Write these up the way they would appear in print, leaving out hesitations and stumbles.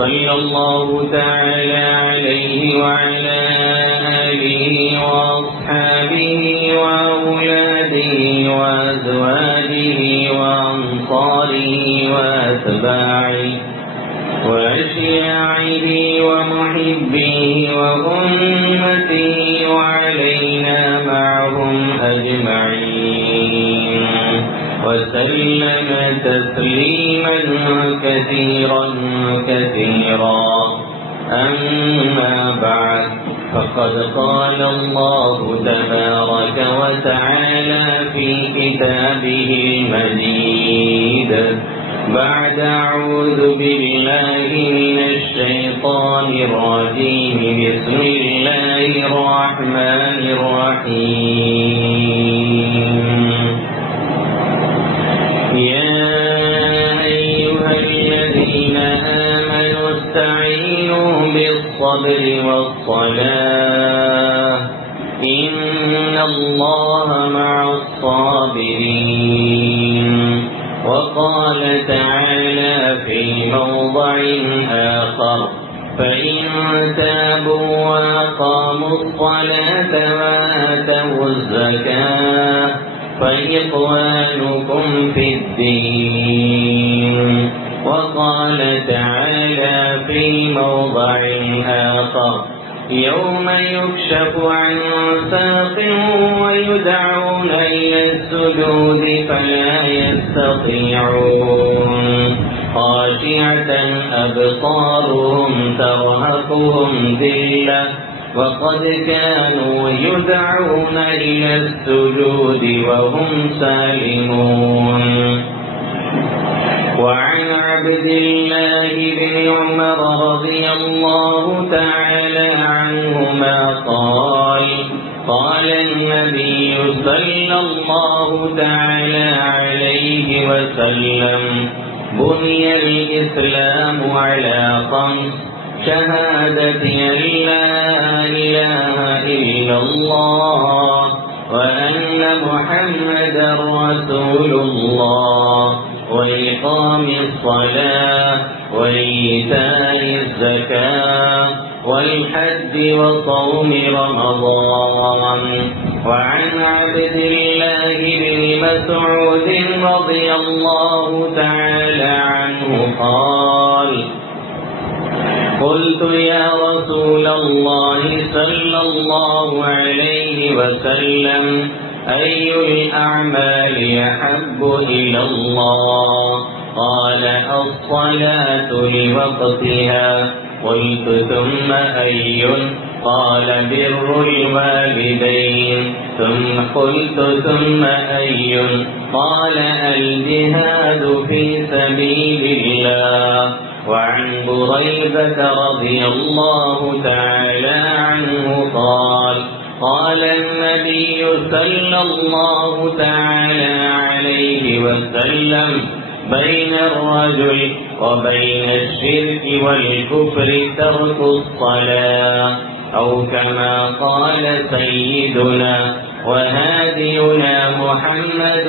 صلى الله تعالى عليه وعلى آله وأصحابه وأولاده وأزواجه وأنصاره وأتباعه وأشياعه ومحبيه وأمته وعلينا معهم أجمعين وسلم تسليما كثيرا كثيرا. أما بعد، فقد قال الله تبارك وتعالى في كتابه المجيد بعد أعوذ بالله من الشيطان الرجيم بسم الله الرحمن الرحيم. يا أيها الذين آمنوا استعينوا بالصبر والصلاة إن الله مع الصابرين. وقال تعالى في موضع آخر فإن تابوا وأقاموا الصلاة وآتوا الزكاة فإخوانكم في الدين. وقال تعالى في موضع آخر يوم يكشف عن ساق ويدعون إلى السجود فلا يستطيعون خاشعة أبصارهم ترهقهم ذلة وقد كانوا يدعون إلى السجود وهم سالمون. وعن عبد الله بن عمر رضي الله تعالى عنهما قال النبي صلى الله تعالى عليه وسلم بني الإسلام على 5: شهادة أن لا إله إلا الله وأن محمدا رسول الله وإقام الصلاة وإيتاء الزكاة والحج وصوم رمضان. وعن عبد الله بن مسعود رضي الله تعالى عنه قال قلت يا رسول الله صلى الله عليه وسلم أي الأعمال أحب إلى الله؟ قال الصلاة لوقتها. قلت ثم أي؟ قال بر الوالدين. قلت ثم أي؟ قال الجهاد في سبيل الله. وعن بريدة رضي الله تعالى عنه قال النبي صلى الله تعالى عليه وسلم بين الرجل وبين الشرك والكفر ترك الصلاة أو كما قال سيدنا وهادينا محمد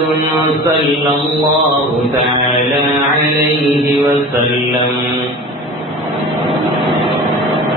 صلى الله تعالى عليه وسلم.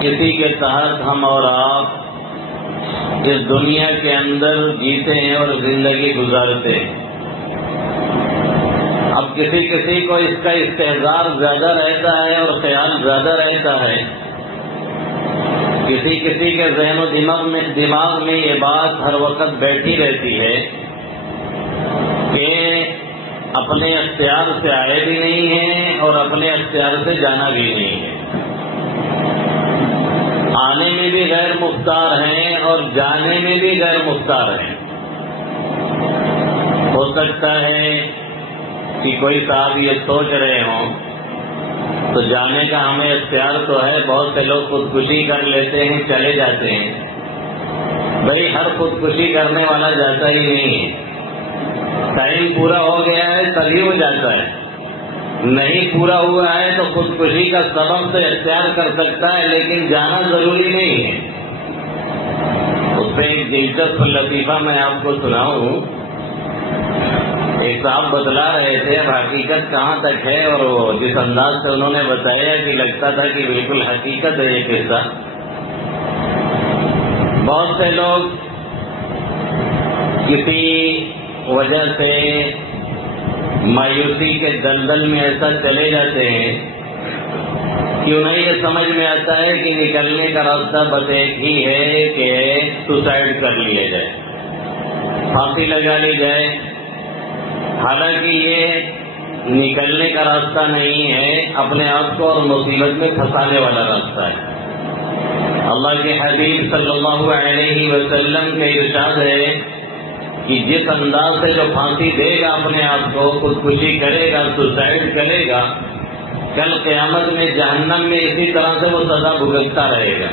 اسی کے تحت ہم اور آپ اس دنیا کے اندر جیتے ہیں اور زندگی گزارتے ہیں۔ اب کسی کسی کو اس کا استحضار زیادہ رہتا ہے اور خیال زیادہ رہتا ہے، کسی کسی کے ذہن و دماغ میں یہ بات ہر وقت بیٹھی رہتی ہے کہ اپنے اختیار سے آئے بھی نہیں ہیں اور اپنے اختیار سے جانا بھی نہیں ہے، آنے میں بھی غیر مختار ہیں اور جانے میں بھی غیر مختار ہیں۔ ہو سکتا ہے کہ کوئی صاحب یہ سوچ رہے ہوں تو جانے کا ہمیں اختیار تو ہے، بہت سے لوگ خودکشی کر لیتے ہیں، چلے جاتے ہیں۔ بھائی ہر خودکشی کرنے والا جاتا ہی نہیں ہے، ٹائم پورا ہو گیا ہے تبھی وہ جاتا ہے، نہیں پورا ہوا ہے تو خودکشی کا سبب سے اختیار کر سکتا ہے لیکن جانا ضروری نہیں ہے۔ اس پہ ایک دلچسپ لطیفہ میں آپ کو سناؤں۔ ایک صاحب بتلا رہے تھے، اب حقیقت کہاں تک ہے، اور وہ جس انداز سے انہوں نے بتایا کہ لگتا تھا کہ بالکل حقیقت ہے یہ قصہ۔ بہت سے لوگ کسی وجہ سے مایوسی کے دلدل میں ایسا چلے جاتے ہیں کہ انہیں یہ سمجھ میں آتا ہے کہ نکلنے کا راستہ بس ایک ہی ہے کہ سوسائڈ کر لیا جائے، پھانسی لگا لی جائے۔ حالانکہ یہ نکلنے کا راستہ نہیں ہے، اپنے آپ کو اور مصیبت میں پھنسانے والا راستہ ہے۔ اللہ کے حبیب صلی اللہ علیہ وسلم کا ارشاد ہے کہ جس انداز سے جو پھانسی دے گا اپنے آپ کو، خودکشی کرے گا، سوسائڈ کرے گا، کل قیامت میں جہنم میں اسی طرح سے وہ سزا بھگتتا رہے گا۔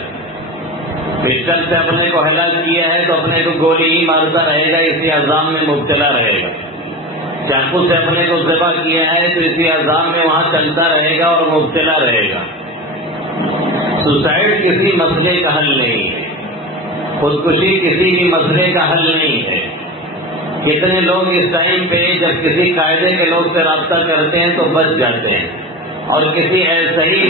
پسٹل سے اپنے کو ہلاک کیا ہے تو اپنے کو گولی ہی مارتا رہے گا، اسی عذاب میں مبتلا رہے گا۔ چاقو سے اپنے کو ذبح کیا ہے تو اسی عذاب میں وہاں چلتا رہے گا اور مبتلا رہے گا۔ سوسائڈ کسی مسئلے کا حل نہیں ہے، خودکشی کسی بھی مسئلے کا حل نہیں ہے۔ کتنے لوگ اس ٹائم پہ جب کسی قاعدے کے لوگ سے رابطہ کرتے ہیں تو بچ جاتے ہیں، اور کسی ایسے ہی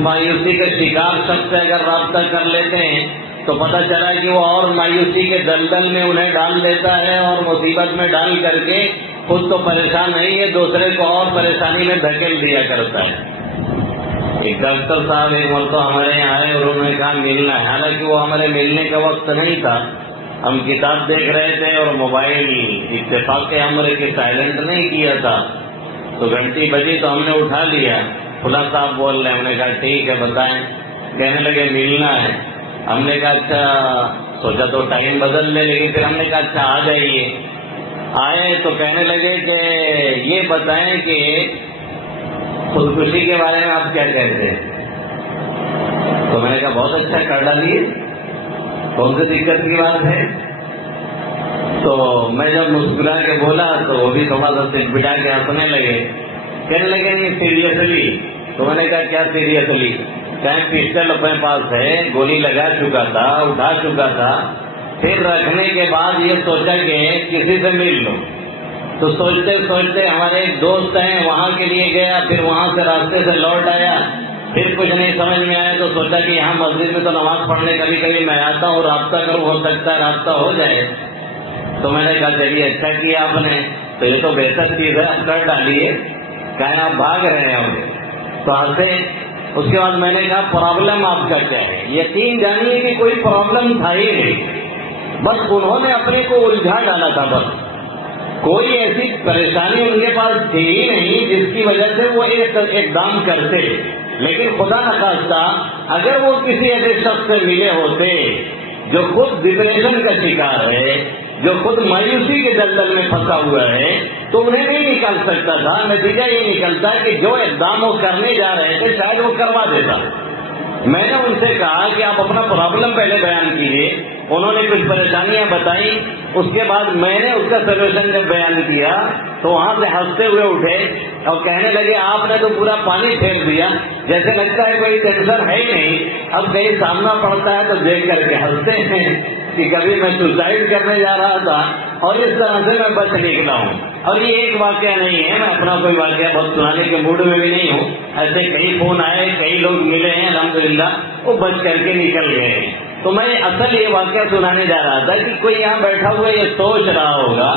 مایوسی کے شکار شخص سے اگر رابطہ کر لیتے ہیں تو پتہ چلا کہ وہ اور مایوسی کے دلدل میں انہیں ڈال دیتا ہے اور مصیبت میں ڈال کر کے خود تو پریشان نہیں ہے، دوسرے کو اور پریشانی میں دھکیل دیا کرتا ہے۔ ایک ڈاکٹر صاحب ایک مرتبہ ہمارے یہاں آئے اور انہوں نے کہا ملنا ہے، حالانکہ وہ ہمارے ملنے کا وقت نہیں تھا، ہم کتاب دیکھ رہے تھے اور موبائل اتفاق ہمارے کے سائلنٹ نہیں کیا تھا، تو گھنٹی بجی تو ہم نے اٹھا لیا۔ فلاں صاحب بول رہے ہیں، ہم نے کہا ٹھیک ہے بتائیں۔ کہنے لگے ملنا ہے۔ ہم نے کہا اچھا، سوچا تو ٹائم بدل لے، لیکن پھر ہم نے کہا اچھا آ جائیے۔ آئے تو کہنے لگے کہ یہ بتائیں کہ خودکشی کے بارے میں آپ کیا کہتے ہیں؟ تو میں نے کہا بہت اچھا کر ڈالیے، کون سی دقت کی بات ہے؟ تو میں جب مسکرا کے بولا تو وہ بھی تھوڑا سا سر بٹا کے ہنسنے لگے، کہنے لگے نہیں سیریسلی۔ تو میں نے کہا کیا سیریسلی؟ کہیں پسٹل اپنے پاس ہے، گولی لگا چکا تھا، اٹھا چکا تھا، پھر رکھنے کے بعد یہ سوچا کہ کسی سے مل لوں، تو سوچتے سوچتے ہمارے ایک دوست ہیں وہاں کے لیے گیا، پھر وہاں سے راستے سے لوٹ آیا، پھر کچھ نہیں سمجھ میں آیا تو سوچا کہ یہاں مسجد میں تو نماز پڑھنے کبھی کبھی میں آتا ہوں، رابطہ کروں، ہو سکتا ہے رابطہ ہو جائے۔ تو میں نے کہا چلیے اچھا کیا آپ نے، تو یہ تو بہتر چیز ہے، آپ کر ڈالیے، کہیں آپ بھاگ رہے ہیں ہمیں۔ تو ہنسے۔ اس کے بعد میں نے کہا پرابلم آپ کا کیا ہے؟ یقین جانیے کہ کوئی پرابلم تھا ہی نہیں، بس انہوں نے اپنے کو الجھا ڈالا تھا، بس کوئی ایسی پریشانی ان کے پاس تھی ہی نہیں جس کی وجہ سے وہ ایک اقدام کرتے۔ لیکن خدا نخواستہ اگر وہ کسی ایسے شخص سے ملے ہوتے جو خود ڈپریشن کا شکار ہے، جو خود مایوسی کے دلدل میں پھنسا ہوا ہے، تو انہیں نہیں نکال سکتا تھا۔ نتیجہ یہ نکلتا ہے کہ جو اقدام وہ کرنے جا رہے تھے شاید وہ کروا دیتا۔ میں نے ان سے کہا کہ آپ اپنا پرابلم پہلے بیان کیجیے، انہوں نے کچھ پریشانیاں بتائیں، اس کے بعد میں نے اس کا سولوشن جب بیان کیا تو وہاں سے ہنستے ہوئے اٹھے اور کہنے لگے آپ نے تو پورا پانی پھینک دیا، جیسے لگتا ہے کوئی ٹینشن ہے ہی نہیں، اب کہیں سامنا پڑتا ہے تو دیکھ کر کے ہنستے ہیں۔ کہ کبھی میں سوسائڈ کرنے جا رہا تھا اور اس طرح سے میں بچ نکلا ہوں. اور یہ ایک واقعہ نہیں ہے، میں اپنا کوئی واقعہ بہت سنانے کے موڈ میں بھی نہیں ہوں. ایسے کئی فون آئے، کئی لوگ ملے ہیں الحمدللہ، وہ بچ کر کے نکل گئے ہیں. تو میں اصل یہ واقعہ سنانے جا رہا تھا کہ کوئی یہاں بیٹھا ہوا یہ سوچ رہا ہوگا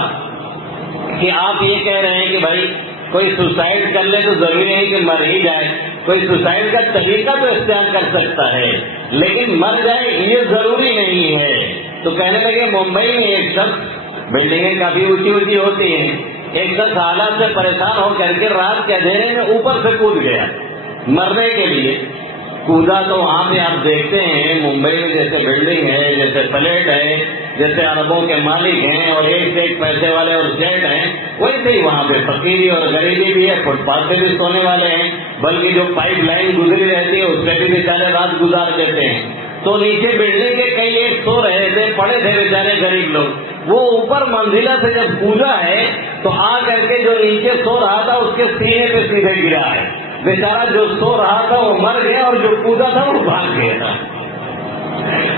کہ آپ یہ کہہ رہے ہیں کہ بھائی کوئی سوسائڈ کر لے تو ضروری نہیں کہ مر ہی جائے. کوئی سوسائڈ کا طریقہ تو اختیار کر سکتا ہے لیکن مر جائے یہ ضروری نہیں ہے. تو کہنے لگے ممبئی میں ایک شخص، بلڈنگیں کافی اونچی اونچی ہوتی ہیں، ایک شخص حالات سے پریشان ہو کر کے رات کے اندھیرے میں اوپر سے کود گیا مرنے کے لیے. کودا تو وہاں پہ آپ دیکھتے ہیں ممبئی میں جیسے بلڈنگ ہے، جیسے فلیٹ ہے، جیسے اربوں کے مالک ہیں اور ایک سے ایک پیسے والے اور جیٹ ہیں، ویسے ہی وہاں پہ فقیری اور غریبی بھی ہے. فٹ پاتھ پہ بھی سونے والے ہیں، بلکہ جو پائپ لائن گزری رہتی ہے اس پہ بھی بیچارے رات گزار دیتے ہیں. تو نیچے بلڈنگ کے کئی ایک سو رہے تھے، پڑے تھے بیچارے غریب لوگ. وہ اوپر منزلہ سے جب کودا ہے تو آ کر کے جو نیچے سو رہا تھا اس کے سینے پہ سیدھے گرا ہے. بیچارہ جو سو رہا تھا وہ مر گیا اور جو کودا تھا وہ بھاگ گیا.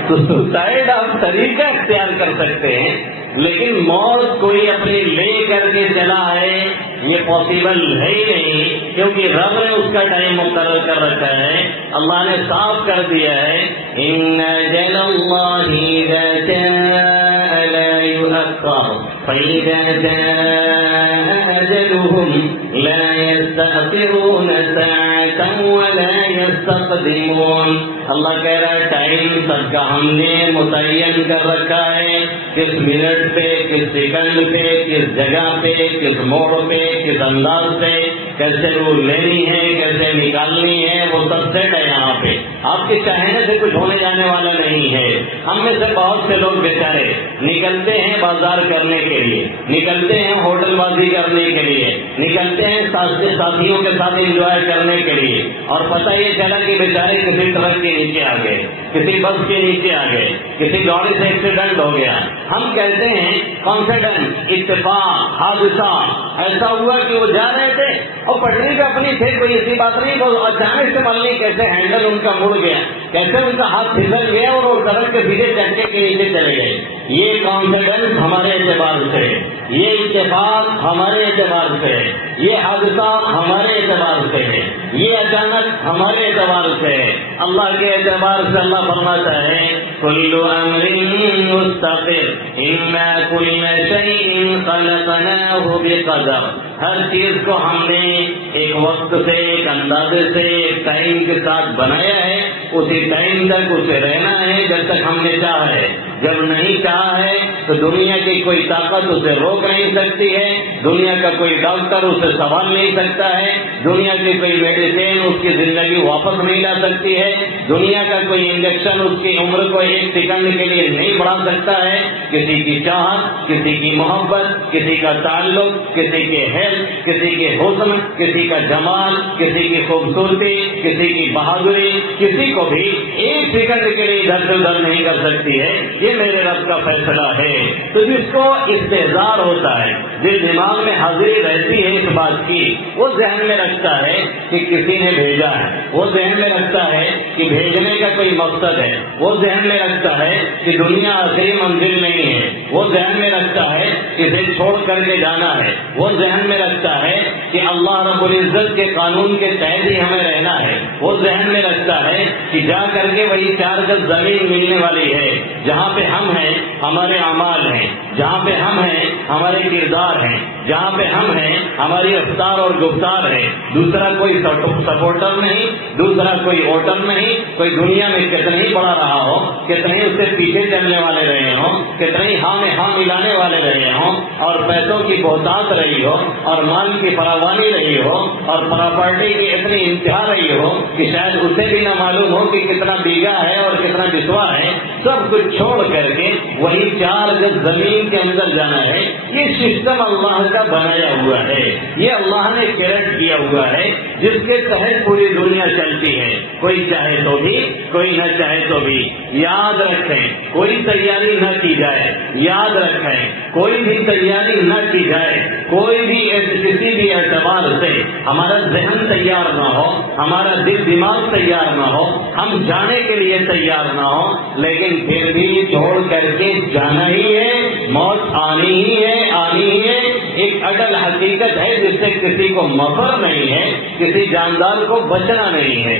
تو سوسائڈ آپ طریقہ اختیار کر سکتے ہیں لیکن موت کوئی اپنی لے کر کے چلا ہے یہ پاسبل ہے ہی نہیں، کیونکہ رب نے اس کا ٹائم مقرر کر رکھا ہے. اللہ نے صاف کر دیا ہے ان اجل اللہ اذا جاء لا یؤخر فاذا جاء اجلهم لا يستأخرون ساعة ولا يستقدمون. اللہ کہہ رہا ہے ٹائم سب کا ہم نے متعین کر رکھا ہے، کس منٹ پہ، کس سیکنڈ پہ، کس جگہ پہ، کس موڑ پہ، کس انداز سے کیسے وہ لینی ہے، کیسے نکالنی ہے، وہ سب سیٹ ہے یہاں پہ. آپ کے چاہنے سے کچھ ہونے جانے والا نہیں ہے. ہم میں سے بہت سے لوگ بیچارے نکلتے ہیں بازار کرنے کے لیے، نکلتے ہیں ہوٹل بازی کرنے کے لیے، نکلتے ہیں ساتھیوں کے ساتھ انجوائے کرنے کے لیے، اور پتہ یہ چلا کہ بیچارے کسی ٹرک کے نیچے آ گئے، کسی بس کے نیچے آ گئے، کسی گاڑی سے ایکسیڈنٹ ہو گیا. ہم کہتے ہیں کانفیڈنس، اتفاق، حادثہ ایسا ہوا کہ وہ جا رہے تھے اور پٹری پہ اپنی تھے، کوئی ایسی بات نہیں، وہ اچانک سے معلوم نہیں کیسے ہینڈل ان کا مڑ گیا، کیسے ان کا ہاتھ پھسل گیا اور وہ سڑک کے سیدھے چکے کے نیچے چلے گئے. یہ کانفیڈنس ہمارے اعتبار سے، یہ اتفاق ہمارے اعتبار سے، یہ حادثہ ہمارے اعتبار سے، یہ اچانک ہمارے اعتبار سے. اللہ کے اعتبار سے اللہ فرماتا ہے کل امر مستقر انا کل شیء خلقناہ بقدر. ہر چیز کو ہم نے ایک وقت سے، ایک اندازے سے، ایک ٹائم کے ساتھ بنایا ہے. اسی ٹائم تک اسے رہنا ہے جب تک ہم نے چاہا ہے. جب نہیں چاہا ہے تو دنیا کی کوئی طاقت اسے روک نہیں سکتی ہے، دنیا کا کوئی ڈاکٹر اسے سنبھال نہیں سکتا ہے، دنیا کی کوئی میڈیسین اس کی زندگی واپس نہیں لا سکتی ہے، دنیا کا کوئی انجیکشن اس کی عمر کو ایک سیکنڈ کے لیے نہیں بڑھا سکتا ہے. کسی کی چاہت، کسی کی محبت، کسی کا تعلق، کسی کے ہیلتھ، کسی کے حسن، کسی کا جمال، کسی کی خوبصورتی، کسی کی بہادری، کسی کو بھی ایک سیکنڈ کے لیے ادھر سے ادھر نہیں کر سکتی ہے. یہ میرے رب کا فیصلہ ہے. تو جس کو استحضار ہوتا ہے، جس دماغ میں حاضری رہتی ہے اس بات کی، وہ ذہن میں رکھتا ہے کہ کسی نے بھیجا ہے، وہ ذہن میں رکھتا ہے کہ بھیجنے کا کوئی مقصد ہے، وہ ذہن میں رکھتا ہے کہ دنیا آخری منزل نہیں ہے، وہ ذہن میں رکھتا ہے کہ اسے چھوڑ کر کے جانا ہے، وہ ذہن میں رکھتا ہے کہ اللہ رب العزت کے قانون کے تحت ہی ہمیں رہنا ہے، وہ ذہن میں رکھتا ہے کہ جا کر کے وہی 4 گز زمین ملنے والی ہے جہاں پہ ہم ہیں ہمارے اعمال ہیں، جہاں پہ ہم ہیں ہمارے کردار ہیں، جہاں پہ ہم ہیں ہماری رفتار اور گفتار ہے. دوسرا کوئی سپورٹر نہیں، دوسرا کوئی ووٹر نہیں. کوئی دنیا میں کتنا ہی بڑا رہا ہو، کتنے ہی اس سے پیچھے چلنے والے رہے ہوں، کتنے ہی ہاں میں ہاں ملانے والے رہے ہوں، اور پیسوں کی بہتات رہی ہو، اور مال کی فراوانی رہی ہو، اور پراپرٹی کی اتنی انتہا رہی ہو کہ شاید اسے بھی نہ معلوم ہو کہ کتنا بیگھا ہے اور کتنا بسوا ہے، سب کچھ چھوڑ کر کے وہی 4 گز زمین کے اندر جانا ہے. یہ سسٹم اللہ کا بنایا ہوا ہے، یہ اللہ نے کریٹ کیا ہوا ہے، جس کے تحت پوری دنیا چلتی ہے. کوئی چاہے تو بھی، کوئی نہ چاہے تو بھی. یاد رکھیں کوئی تیاری نہ کی جائے، یاد رکھیں کوئی بھی تیاری نہ کی جائے کوئی بھی کسی بھی اعتبار سے ہمارا ذہن تیار نہ ہو، ہمارا دل دماغ تیار نہ ہو، ہم جانے کے لیے تیار نہ ہو، لیکن پھر بھی چھوڑ کر کے جانا ہی ہے، موت آنی ہی ہے، ایک اٹل حقیقت ہے جس سے کسی کو مفر نہیں ہے، کسی جاندار کو بچنا نہیں ہے۔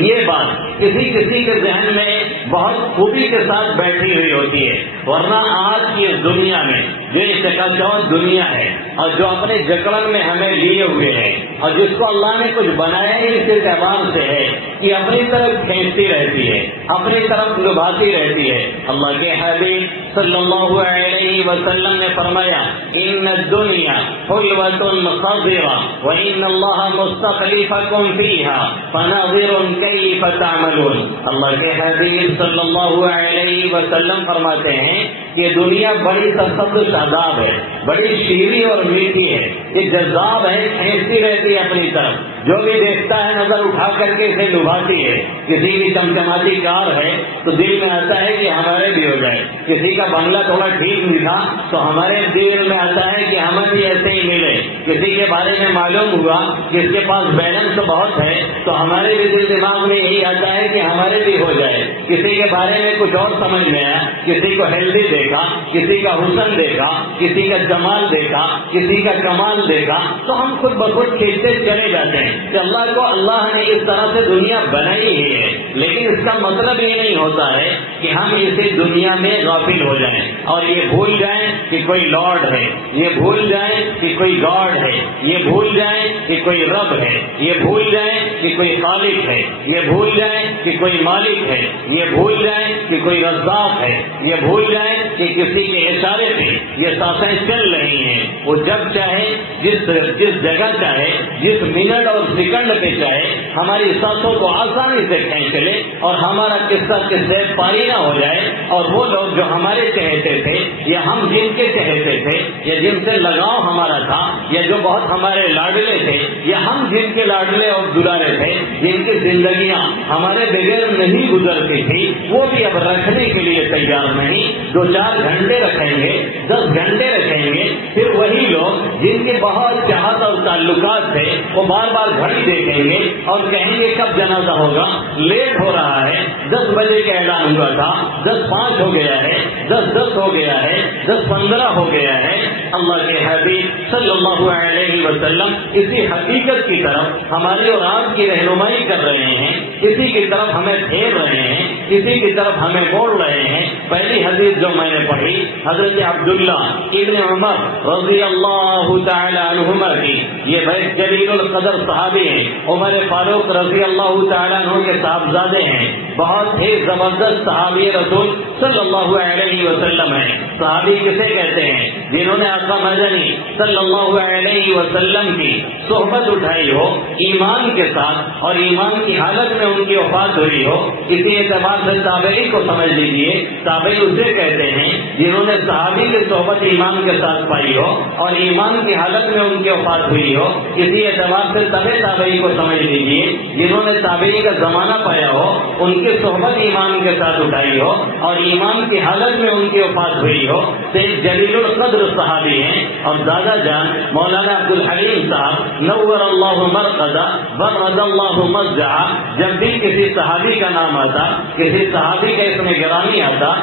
یہ بات کسی کے ذہن میں بہت خوبی کے ساتھ بیٹھی ہوئی ہوتی ہے، ورنہ آج کی اس دنیا میں جو چکاچوند دنیا ہے اور جو اپنے جکڑن میں ہمیں لیے ہوئے ہے اور جس کو اللہ نے کچھ بنایا ہی اس اعتبار سے ہے کہ اپنی طرف کھینچتی رہتی ہے، اپنی طرف لبھاتی رہتی ہے۔ اللہ کے حبیب صلی اللہ علیہ وسلم نے فرمایا ان الدنیا حلوۃ خضرہ وان اللہ مستخلفکم فیہا فناظر کیف تعملون۔ اللہ کے حبیب صلی اللہ علیہ وسلم فرماتے ہیں کہ دنیا بڑی سخت شاداب ہے، بڑی شیریں اور میٹھی ہے، یہ جذاب ہے، کھینچتی رہتی ہے اپنی طرف، جو بھی دیکھتا ہے نظر اٹھا کر کے اسے لبھاتی ہے۔ کسی کی چمچماتی کار ہے تو دل میں آتا ہے کہ ہمارے بھی ہو جائے، کسی کا بنگلہ تھوڑا ٹھیک نہیں تھا تو ہمارے دل میں آتا ہے کہ ہمیں بھی ایسے ہی ملے، کسی کے بارے میں معلوم ہوا کہ اس کے پاس بیلنس بہت ہے تو ہمارے بھی دل دماغ میں یہی آتا ہے کہ ہمارے بھی ہو جائے۔ کسی کے بارے میں کچھ اور سمجھ میں آیا، کسی کو ہیلدی دیکھا، کسی کا حسن دیکھا، کسی کا جمال دیکھا، کسی کا کمال دیکھا تو ہم خود بخود کھینچتے چلے جاتے ہیں کہ اللہ کو اللہ نے اس طرح سے دنیا بنائی ہی ہے، لیکن اس کا مطلب یہ نہیں ہوتا ہے کہ ہم اسی دنیا میں غافل ہو جائیں اور یہ بھول جائیں کہ کوئی لارڈ ہے، یہ بھول جائیں کہ کوئی گاڈ ہے، یہ بھول جائیں کہ کوئی رب ہے، یہ بھول جائیں کہ کوئی خالق ہے، یہ بھول جائیں کہ کوئی مالک ہے، یہ بھول جائیں کہ کوئی رزاق ہے، یہ بھول جائیں کہ کسی کے اشارے پہ یہ سانسیں چل رہی ہیں، وہ جب چاہے جس جگہ چاہے جس منٹ اور سیکنڈ پہ چاہے ہماری سانسوں کو آسانی سے کھینچ لے اور ہمارا قصہ قصے پاری نہ ہو جائے، اور وہ لوگ جو ہمارے چہتے تھے یا ہم جن کے چہتے تھے یا جن سے لگاؤ ہمارا تھا یا جو بہت ہمارے لاڈلے تھے یا ہم جن کے لاڈلے اور دلارے تھے، جن کی زندگیاں ہمارے بغیر نہیں گزرتی تھی، وہ بھی اب رکھنے کے لیے تیار نہیں۔ 2-4 گھنٹے رکھیں گے، 10 گھنٹے رکھیں گے، پھر وہی لوگ جن کے بہت چاہت اور تعلقات تھے وہ بار بار گھڑی دیکھیں گے اور کہیں گے کب جنازہ ہوگا، لیٹ ہو رہا ہے، 10 بجے کا اعلان ہوا تھا، 10:05 ہو گیا ہے، 10:10 ہو گیا ہے، 10:15 ہو گیا ہے۔ اللہ کے حبیب صلی اللہ علیہ وسلم اسی حقیقت کی طرف ہماری اور آپ کی رہنمائی کر رہے ہیں، اسی کی طرف ہمیں پھیر رہے ہیں، اسی کی طرف ہمیں موڑ رہے ہیں۔ پہلی حدیث جو میں نے پڑھی حضرت عبداللہ ابن عمر رضی اللہ تعالی عنہما کی، یہ بہت جلیل القدر صحابی ہیں، عمر فاروق رضی اللہ تعالیٰ عنہ کے صاحبزادے ہیں، بہت ہی زبردست صحابی رسول صلی اللہ علیہ وسلم ہیں۔ صحابی کسے کہتے ہیں؟ جنہوں نے آقا مدنی صلی اللہ علیہ وسلم کی صحبت اٹھائی ہو ایمان کے ساتھ اور ایمان کی حالت میں ان کی وفات ہوئی ہو۔ اسی اعتبار سے تابعی کو سمجھ لیجیے، تابعی اسے کہتے ہیں جنہوں نے صحابی کی صحبت ایمان کے ساتھ پائی ہو اور ایمان کی حالت میں ان کی وفات ہوئی ہو۔ اسی اعتبار سے تابعی کو سمجھ لیجیے جنہوں نے تابعی کا زمانہ پایا ہو، ان کی صحبت ایمان کے ساتھ اٹھائی ہو اور ایمان کی حالت میں ان کی وفات ہوئی ہو، تو ایک جلیل القدر صحابی ہیں۔ اور دادا جان مولانا عبدالحلیم صاحب نور اللہ مرقدہ برد اللہ مضجعہ، جب بھی کسی صحابی کا نام آتا، کسی صحابی کا اسم گرامی آتا،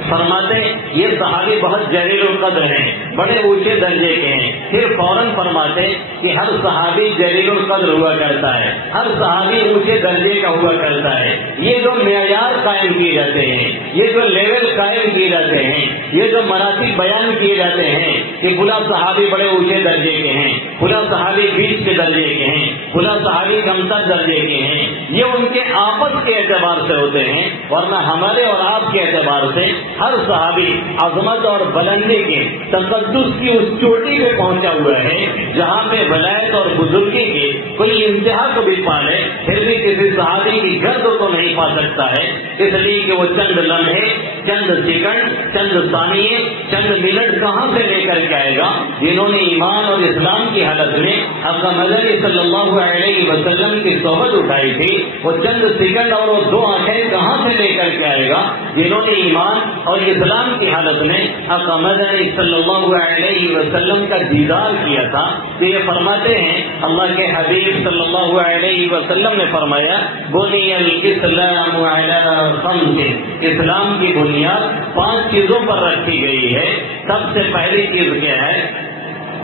فرماتے یہ صحابی بہت جلیل القدر ہیں، بڑے اونچے درجے کے ہیں، پھر فوراً فرماتے کہ ہر صحابی جلیل القدر ہوا کرتا ہے، ہر صحابی اونچے درجے کا ہوا کرتا ہے۔ یہ جو معیار قائم کیے جاتے ہیں، یہ جو لیول قائم کیے جاتے ہیں، یہ جو مراتب بیان کیے جاتے ہیں کہ فلاں صحابی بڑے اونچے درجے کے ہیں، فلاں صحابی بیچ کے درجے کے ہیں، فلاں صحابی کمتر درجے کے ہیں، یہ ان کے آپس کے اعتبار سے ہوتے ہیں، ورنہ ہمارے اور آپ کے اعتبار سے ہر صحابی عظمت اور بلندی کے تقدس کی اس چوٹی پہ پہنچا ہوا ہے جہاں پہ ولایت اور بزرگی کی کوئی انتہا کو بھی پالے، پھر بھی کسی صحابی کی گرد کو نہیں پا سکتا ہے، اس لیے کہ وہ چند لمحے، چند سیکنڈ، چند ثانیے، چند منٹ کہاں سے لے کر کے آئے گا جنہوں نے ایمان اور اسلام کی حالت میں آقا مدنی صلی اللہ علیہ وسلم کی صحبت اٹھائی تھی، وہ چند سیکنڈ اور وہ 2 آنکھیں کہاں سے لے کر کے آئے گا جنہوں نے ایمان اور اسلام کی حالت میں آقا مدنی صلی اللہ علیہ وسلم کا دیدار کیا تھا، تو یہ فرماتے ہیں اللہ کے حبیب صلی اللہ علیہ وسلم نے فرمایا بنی الاسلام علی خمس، اسلام کی بنیاد 5 چیزوں پر رکھی گئی ہے۔ سب سے پہلی چیز کیا ہے؟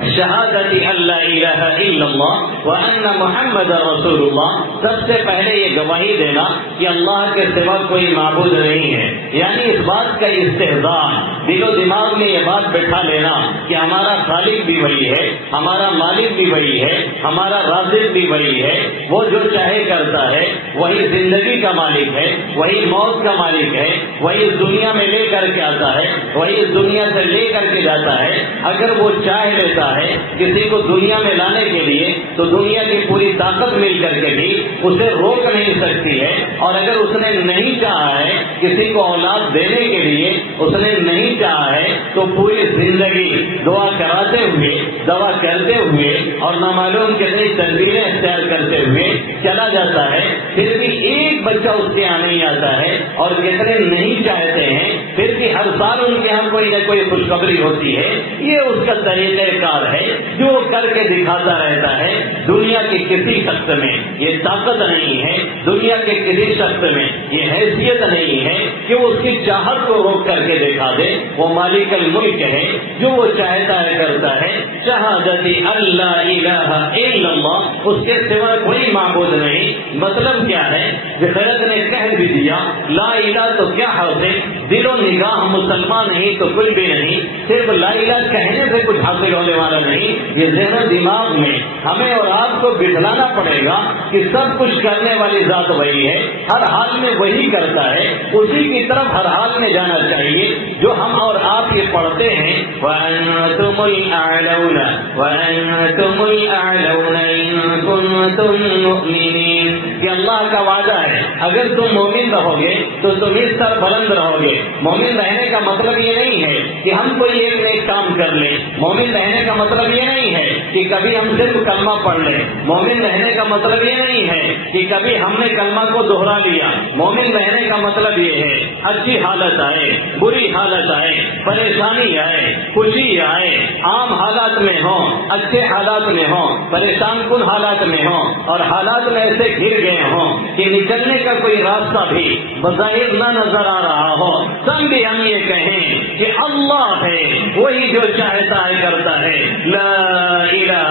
شہادت اللہ الہ الا اللہ وان محمد رسول اللہ، سب سے پہلے یہ گواہی دینا کہ اللہ کے سوا کوئی معبود نہیں ہے، یعنی اس بات کا استحضار، دل و دماغ میں یہ بات بٹھا لینا کہ ہمارا خالق بھی وہی ہے، ہمارا مالک بھی وہی ہے، ہمارا رازق بھی وہی ہے، وہ جو چاہے کرتا ہے، وہی زندگی کا مالک ہے، وہی موت کا مالک ہے، وہی اس دنیا میں لے کر کے آتا ہے، وہی اس دنیا سے لے کر کے جاتا ہے۔ اگر وہ چاہ لیتا ہے کسی کو دنیا میں لانے کے لیے تو دنیا کی پوری طاقت مل کر کے بھی اسے روک نہیں سکتی ہے، اور اگر اس نے نہیں چاہا ہے کسی کو اولاد دینے کے لیے، اس نے نہیں چاہا ہے تو پوری زندگی دعا کراتے ہوئے، دوا کرتے ہوئے اور نامعلوم کتنی تدبیریں اختیار کرتے ہوئے چلا جاتا ہے، پھر بھی ایک بچہ اس کے یہاں نہیں آتا ہے، اور کتنے نہیں چاہتے ہیں پھر بھی ہر سال ان کے یہاں کوئی نہ کوئی خوشخبری ہوتی ہے۔ یہ اس کا طریقہ کار ہے جو کر کے دکھاتا رہتا ہے۔ دنیا کے کسی شخص میں یہ طاقت نہیں ہے، دنیا کے کسی شخص میں یہ حیثیت نہیں ہے کہ وہ اس کی چاہت کو روک کر کے دکھا دے۔ وہ مالک الملک ہے، جو وہ چاہتا ہے کرتا ہے۔ شہادت اللہ الہ الا اللہ، اس کے سوا کوئی معبود نہیں۔ مطلب کیا ہے؟ بخیرت نے کہہ بھی دیا لا الہ تو کیا حاصل؟ دل و نگاہ مسلمان نہیں تو کچھ بھی نہیں، صرف لا الہ کہنے سے کچھ حاصل ہونے والا نہیں۔ یہ ذہن و دماغ میں ہمیں اور آپ کو بٹھلانا پڑے گا کہ سب کچھ کرنے والی ذات وہی ہے، ہر حال میں وہی کرتا ہے، اسی کی طرف ہر حال میں جانا چاہیے۔ جو ہم اور آپ یہ پڑھتے ہیں وَأَنْتُمُ الْأَعْلَوْنَ وَأَنْتُمُ الْأَعْلَوْنَ إِن كُنتُم مُؤْمِنِينَ، کہ اللہ کا وعدہ ہے اگر تم مومن رہو گے تو تم اس طرح بلند رہو گے۔ مومن رہنے کا مطلب یہ نہیں ہے کہ ہم کوئی ایک نیک کام کر لیں، مومن رہنے کا مطلب یہ نہیں ہے کہ کبھی ہم صرف کلمہ پڑھ لیں، مومن رہنے کا مطلب یہ نہیں ہے کہ کبھی ہم نے کلمہ کو دوہرا لیا۔ مومن رہنے کا مطلب یہ ہے اچھی حالت آئے، بری حالت آئے، پریشانی آئے، خوشی آئے، عام حالات میں ہوں، اچھے حالات میں ہوں، پریشان کن حالات میں ہوں، اور حالات میں ایسے گر گئے ہوں کہ نکلنے کا کوئی راستہ بھی بظاہر نہ نظر آ رہا ہو، تب بھی ہم یہ کہیں کہ اللہ ہے، وہی جو چاہتا ہے کرتا ہے۔ لا الہ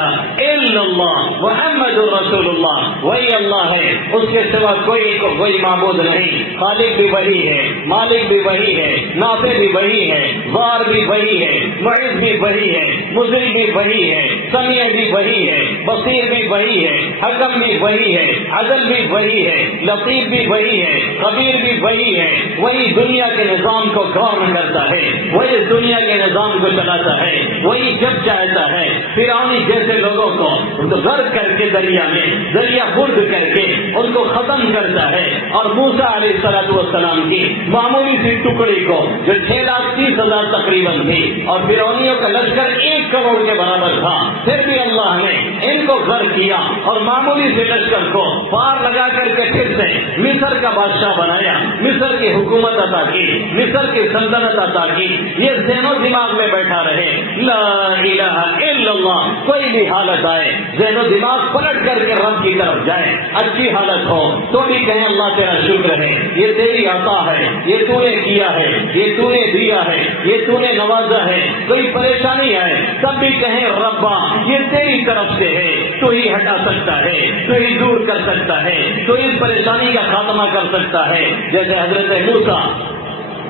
الا اللہ محمد رسول اللہ، وہی اللہ ہے، اس کے سوا کوئی معبود نہیں۔ خالق بھی وہی ہے، مالک بھی وہی ہے، نافع بھی وہی ہے، ضار بھی وہی ہے، معز بھی وہی ہے، مضل بھی وہی ہے، سمیع بھی وہی ہے، بصیر بھی وہی ہے، حکم بھی وہی ہے، عدل بھی وہی ہے، لطیف بھی وہی ہے، خبیر بھی وہی ہے۔ وہی دنیا کے نظام کو گورن کرتا ہے، وہی دنیا کے نظام کو چلاتا ہے، وہی جب چاہتا ہے فرعون جیسے لوگوں کو غرق کر کے دریا میں دریا برد کر کے ان کو ختم کرتا ہے، اور موسیٰ علیہ السلام کی معمولی سی ٹکڑی کو جو 6,30,000 تقریباً تھی اور فرعونیوں کا لشکر 1 کروڑ کے برابر تھا، پھر بھی اللہ نے ان کو غرق کیا اور معمولی سے لشکر کو پار لگا کر کے پھر سے مصر کا بادشاہ بنایا، مصر کی حکومت عطا کی، مصر کی سلطنت عطا کی۔ یہ ذہن و دماغ میں بیٹھا رہے لا الہ الا اللہ، کوئی بھی حالت آئے ذہن و دماغ پلٹ کر کے رب کی طرف جائے۔ اچھی حالت ہو تو بھی کہیں اللہ تیرا شکر ہے، یہ تیری عطا ہے، یہ تو نے کیا ہے، یہ تو نے دیا ہے، یہ تو نے نوازا ہے۔ کوئی پریشانی آئے تب بھی کہیں ربا یہ تیری طرف سے ہے، تو ہی ہٹا سکتا ہے، تو ہی دور کر سکتا ہے، تو اس پریشانی کا خاتمہ کر سکتا ہے۔ جیسے حضرت موسیٰ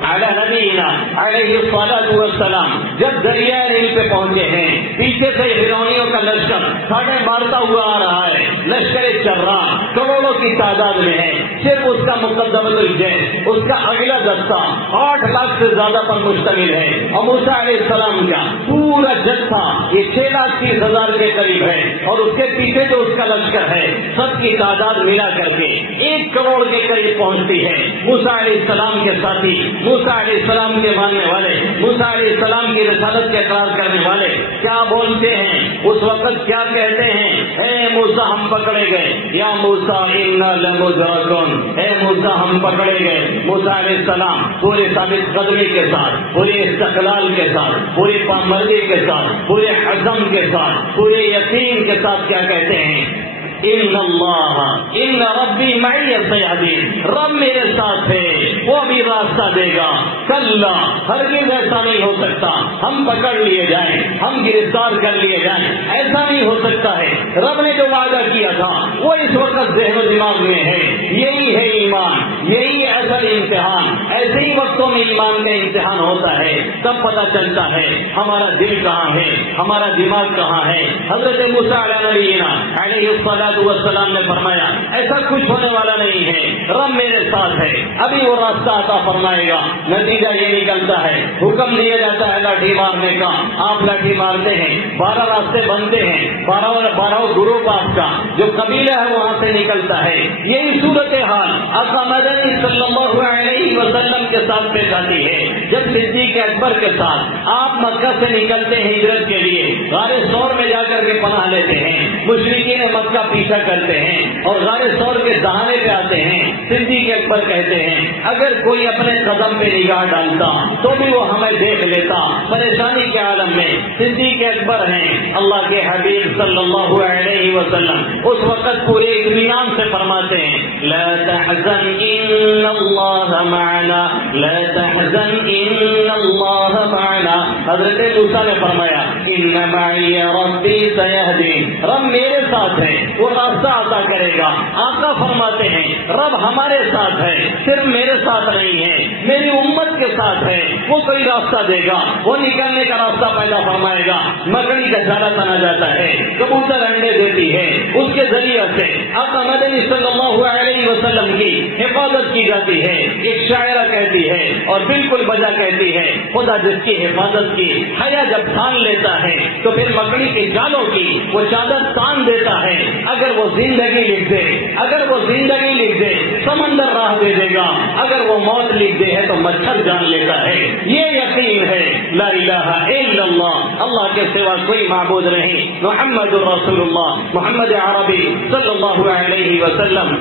علی نبینا علیہ الصلاۃ والسلام جب دریائے نیل پہ پہنچے ہیں، پیچھے سے فرعونیوں کا لشکر ساڑھے مارتا ہوا آ رہا ہے، لشکر جرار کروڑوں کی تعداد میں ہے، صرف اس کا مقدمۃ الجیش، اس کا اگلا دستہ 8 لاکھ سے زیادہ پر مشتمل ہے، اور موسیٰ علیہ السلام کا پورا جتھا یہ 6,30,000 کے قریب ہے، اور اس کے پیچھے جو اس کا لشکر ہے سب کی تعداد ملا کر کے 1 کروڑ کے قریب پہنچتی ہے۔ موسیٰ علیہ السلام کے ساتھی موسیٰ علیہ السلام کے ماننے والے، موسیٰ علیہ السلام کی رسالت کے اقرار کرنے والے کیا بولتے ہیں، اس وقت کیا کہتے ہیں؟ اے موسیٰ ہم پکڑے گئے، یا موسیٰ انا لمدرکون، اے موسیٰ ہم پکڑے گئے۔ موسیٰ علیہ السلام پورے ثابت قدمی کے ساتھ، پورے استقلال کے ساتھ، پوری پامردی کے ساتھ، پورے عزم کے ساتھ، پورے یقین کے ساتھ کیا کہتے ہیں؟ ان اللہ ان ربی معی سیہدین، رب میرے ساتھ ہے، وہ بھی راستہ دے گا۔ کلا، ہرگز ایسا نہیں ہو سکتا ہم پکڑ لیے جائیں، ہم گرفتار کر لیے جائیں، ایسا نہیں ہو سکتا ہے۔ رب نے جو وعدہ کیا تھا وہ اس وقت ذہن و دماغ میں ہے، یہی ہے ایمان، یہی ہے اصل امتحان۔ ایسے ہی وقتوں میں ایمان کا امتحان ہوتا ہے، تب پتہ چلتا ہے ہمارا دل کہاں ہے، ہمارا دماغ کہاں ہے۔ حضرت موسیٰ علیہ السلام نے فرمایا ایسا کچھ ہونے والا نہیں ہے، رب میرے ساتھ ہے، ابھی وہ راستہ عطا فرمائے گا۔ نتیجہ یہ نکلتا ہے، حکم دیا جاتا ہے لاٹھی مارنے کا، آپ لاٹھی مارتے ہیں، 12 راستے بنتے ہیں، 12 گروپ آپ کا جو قبیلہ ہے وہاں سے نکلتا ہے۔ یہی صورتحال آقا مدنی صلی اللہ علیہ وسلم کے ساتھ پیش آتی ہے جب صدیق اکبر کے ساتھ آپ مکہ سے نکلتے ہیں ہجرت کے لیے، غار ثور میں جا کر کے پناہ لیتے ہیں، مشرکین مکہ پیچھا کرتے ہیں اور غار ثور کے دہانے پہ آتے ہیں۔ صدیق اکبر کہتے ہیں اگر کوئی اپنے قدم پہ نگاہ ڈالتا تو بھی وہ ہمیں دیکھ لیتا، پریشانی کے عالم میں صدیق اکبر ہیں۔ اللہ کے حبیب صلی اللہ علیہ وسلم اس وقت پورے اطمینان سے فرماتے ہیں لا تحزن ان اللہ معنا، لا تحزن ان اللہ معنا۔ حضرت موسیٰ نے فرمایا ان معی ربی سیہدین، رب میرے ساتھ ہے، وہ راستہ عطا کرے گا۔ آقا فرماتے ہیں رب ہمارے ساتھ ہے، صرف میرے ساتھ نہیں ہے، میری امت کے ساتھ ہے، وہ کوئی راستہ دے گا، وہ نکلنے کا راستہ پیدا فرمائے گا۔ مکڑی کا جالا تنا جاتا ہے، کبوتر انڈے دیتی ہے، اس کے ذریعے سے آقا مدنی صلی اللہ علیہ وسلم کی حفاظت کی جاتی ہے۔ ایک شاعرہ کہتی ہے اور بالکل بجا کہتی ہے خدا جس کی حفاظت کی حیا جب تھان لیتا ہے تو پھر مکڑی کے جالوں کی وہ چادر تان دیتا ہے۔ اگر وہ زندگی لکھ دے، اگر وہ زندگی لکھ دے سمندر راہ دے دے گا، اگر وہ موت لکھ دے ہے تو مچھر جان لیتا ہے۔ یہ یقین ہے لا الہ الا اللہ، اللہ کے سوا کوئی معبود نہیں، محمد رسول اللہ، محمد عربی صلی اللہ علیہ وسلم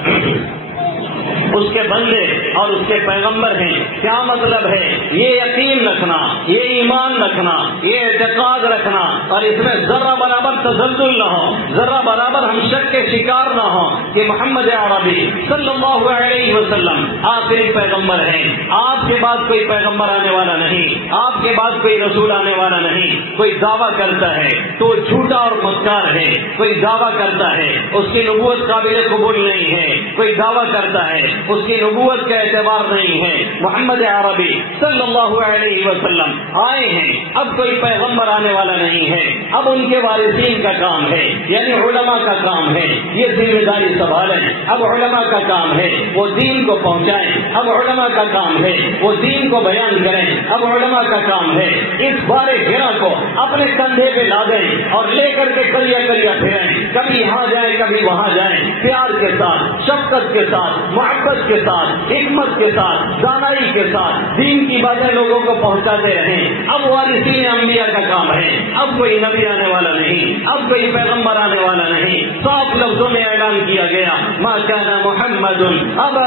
اس کے بندے اور اس کے پیغمبر ہیں۔ کیا مطلب ہے؟ یہ یقین رکھنا، یہ ایمان رکھنا، یہ اعتقاد رکھنا اور اس میں ذرہ برابر تزلزل نہ ہو، ذرہ برابر ہم شک کے شکار نہ ہو کہ محمد عربی صلی اللہ علیہ وسلم آخری پیغمبر ہیں۔ آپ کے بعد کوئی پیغمبر آنے والا نہیں، آپ کے بعد کوئی رسول آنے والا نہیں۔ کوئی دعویٰ کرتا ہے تو جھوٹا اور مکار ہے، کوئی دعویٰ کرتا ہے اس کی نبوت قابل قبول نہیں ہے، کوئی دعویٰ کرتا ہے اس کی نبوت کا اعتبار نہیں ہے۔ محمد عربی صلی اللہ علیہ وسلم آئے ہیں، اب کوئی پیغمبر آنے والا نہیں ہے، اب ان کے وارثین کا کام ہے، یعنی علماء کا کام ہے یہ ذمہ داری سنبھالیں۔ اب علماء کا کام ہے وہ دین کو پہنچائیں، اب علماء کا کام ہے وہ دین کو بیان کریں، اب علماء کا کام ہے اس بارے گرا کو اپنے کندھے پہ لا دیں اور لے کر کے کلیا کلیا پھریں، کبھی یہاں جائیں کبھی وہاں جائیں، پیار کے ساتھ، شفقت کے ساتھ، محبت کے ساتھ، حکمت کے ساتھ، دانائی کے ساتھ دین کی باتیں لوگوں کو پہنچاتے رہیں۔ اب وارثین انبیاء کا کام ہے، اب کوئی نبی آنے والا نہیں، اب کوئی پیغمبر آنے والا نہیں۔ صاف لفظوں میں اعلان کیا گیا ما كان محمد ابا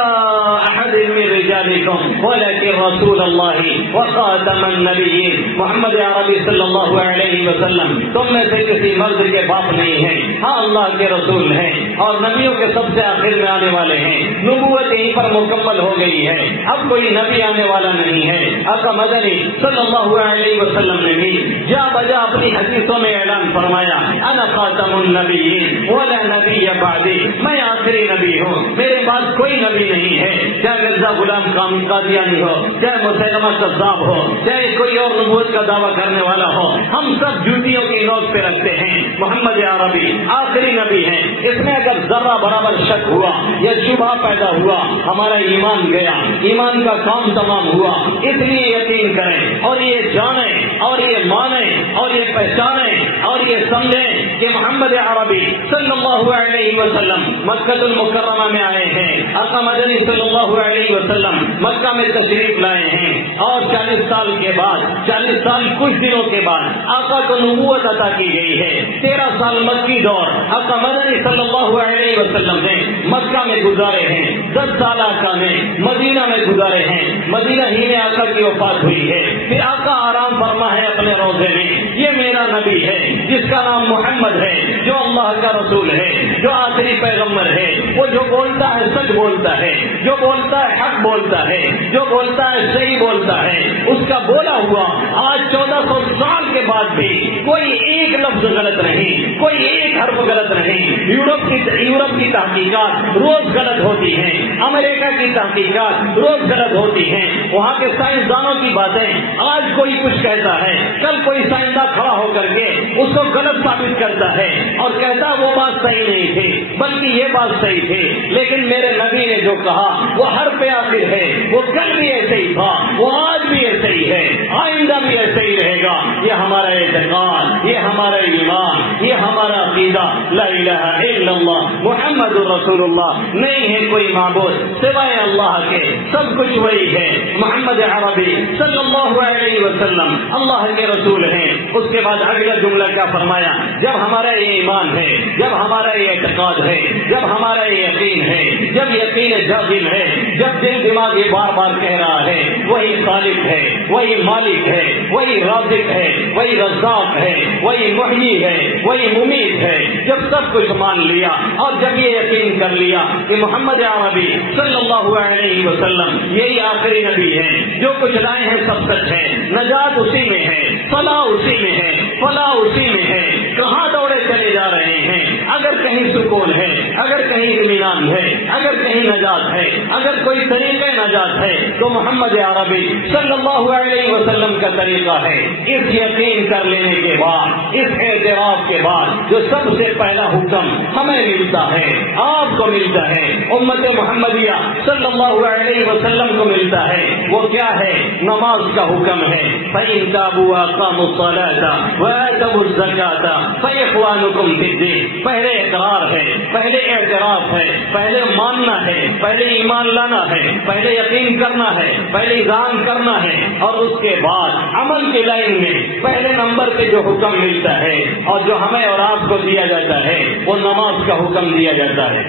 احد من رجالكم ولكن رسول الله وخاتم النبيين۔ محمد عربی صلی اللہ علیہ وسلم تم میں سے کسی مرد کے باپ نہیں ہیں، ہاں اللہ کے رسول ہیں اور نبیوں کے سب سے آخر میں آنے والے ہیں۔ نبوت یہیں پر مکمل ہو گئی ہے، اب کوئی نبی آنے والا نہیں ہے۔ آقا مدنی صلی اللہ علیہ وسلم نے بھی جا بجا اپنی حدیثوں میں اعلان فرمایا انا خاتم النبیین ولا نبی بعدی، میں آخری نبی ہوں، میرے بعد کوئی نبی نہیں ہے۔ چاہے مرزا غلام قادیانی ہو، چاہے مسیلمہ کذاب ہو، چاہے کوئی اور نبوت کا دعویٰ کرنے والا ہو، ہم سب جوتیوں کی نوک پہ رکھتے ہیں محمد عربی آخری نبی ہیں۔ اس میں اگر ذرہ برابر شک ہوا یا شبہ پیدا ہوا ہمارا ایمان گیا، ایمان کا کام تمام ہوا۔ اس لیے یقین کریں اور یہ جانیں اور یہ مانیں اور یہ پہچانیں اور یہ سمجھیں کہ محمد عربی صلی اللہ علیہ وسلم مکہ المکرمہ میں آئے ہیں۔ آقا مدنی صلی اللہ علیہ وسلم مکہ میں تشریف لائے ہیں اور 40 سال کے بعد 40 سال کچھ دنوں کے بعد آقا کو نبوت عطا کی گئی ہے. 13 سال مکی دور آقا مدنی صلی اللہ علیہ وسلم نے مکہ میں گزارے ہیں. 10 سال آقا نے مدینہ میں گزارے ہیں. مدینہ ہی میں آقا کی وفات ہوئی ہے. پھر آقا آرام فرما ہے اپنے روضے میں. یہ میرا نبی ہے جس کا نام محمد ہے, جو اللہ کا رسول ہے, جو آخری پیغمبر ہے. وہ جو بولتا ہے سچ بولتا ہے, جو بولتا ہے حق بولتا ہے, جو بولتا ہے صحیح بولتا ہے. اس کا بولا ہوا آج 1400 سال کے بعد بھی کوئی ایک لفظ غلط نہیں, کوئی ایک حرف غلط نہیں. یورپ کی تحقیقات روز غلط ہوتی ہیں, امریکہ کی تحقیقات روز غلط ہوتی ہیں. وہاں کے سائنسدانوں کی باتیں آج کوئی کچھ کہتا ہے, کل کوئی سائنسداں کھڑا ہو کر کے اس کو غلط ثابت کرتا ہے اور کہتا وہ بات صحیح نہیں تھی بلکہ یہ بات صحیح تھی. لیکن میرے نبی نے جو کہا وہ ہر پہ آخر ہے. وہ کل بھی ایسے ہی تھا, وہ آج بھی ایسے ہی ہے, آئندہ بھی ایسے ہی رہے گا. یہ ہمارا اعتقاد, یہ ہمارا ایمان, یہ ہمارا عقیدہ. لا الہ الا اللہ محمد رسول اللہ. نہیں ہے کوئی معبود سوائے اللہ کے, سب کچھ وہی ہے. محمد عربی صلی اللہ علیہ وسلم اللہ کے رسول ہیں. اس کے بعد اگلا جملہ کیا فرمایا؟ جب ہمارا یہ ایمان ہے, جب ہمارا یہ اعتقاد ہے, جب ہمارا یہ یقین ہے, جب یقین جازم ہے, جب دل دماغ یہ بار بار کہہ رہا ہے وہی خالق ہے, وہی مالک ہے, وہی رازق ہے, وہی رزاق ہے, وہی محیی ہے, وہی ممیت ہے. جب سب کچھ مان لیا اور جب یہ یقین کر لیا کہ محمد عربی صلی اللہ علیہ وسلم یہی آخری نبی ہے, جو کچھ لائے ہیں سب سچ ہے, نجات اسی میں ہے, فلاح اسی میں ہے, فلاح اسی میں ہے. کہاں دوڑے چلے جا رہے ہیں؟ اگر کہیں سکون ہے, اگر کہیں اطمینان ہے, اگر کہیں نجات ہے, اگر کوئی طریقہ نجات ہے تو محمد عربی صلی اللہ علیہ وسلم کا طریقہ ہے. اس یقین کر لینے کے بعد, اس اعتراف کے بعد جو سب سے پہلا حکم ہمیں ملتا ہے, آپ کو ملتا ہے, امت محمدیہ صلی اللہ علیہ وسلم کو ملتا ہے, وہ کیا ہے؟ نماز کا حکم ہے. فَإِن تَابُوا وَأَقَامُوا الصَّلَاةَ وَآتَوُا الزَّكَاةَ فَإِخْوَانُكُمْ فِي الدِّينِ. پہلے اقرار ہے, پہلے اعتراف ہے, پہلے ماننا ہے, پہلے ایمان لانا ہے, پہلے یقین کرنا ہے, پہلے اذعان کرنا ہے, اور اس کے بعد عمل کی لائن میں پہلے نمبر پہ جو حکم ملتا ہے اور جو ہمیں اور آپ کو دیا جاتا ہے وہ نماز کا حکم دیا جاتا ہے.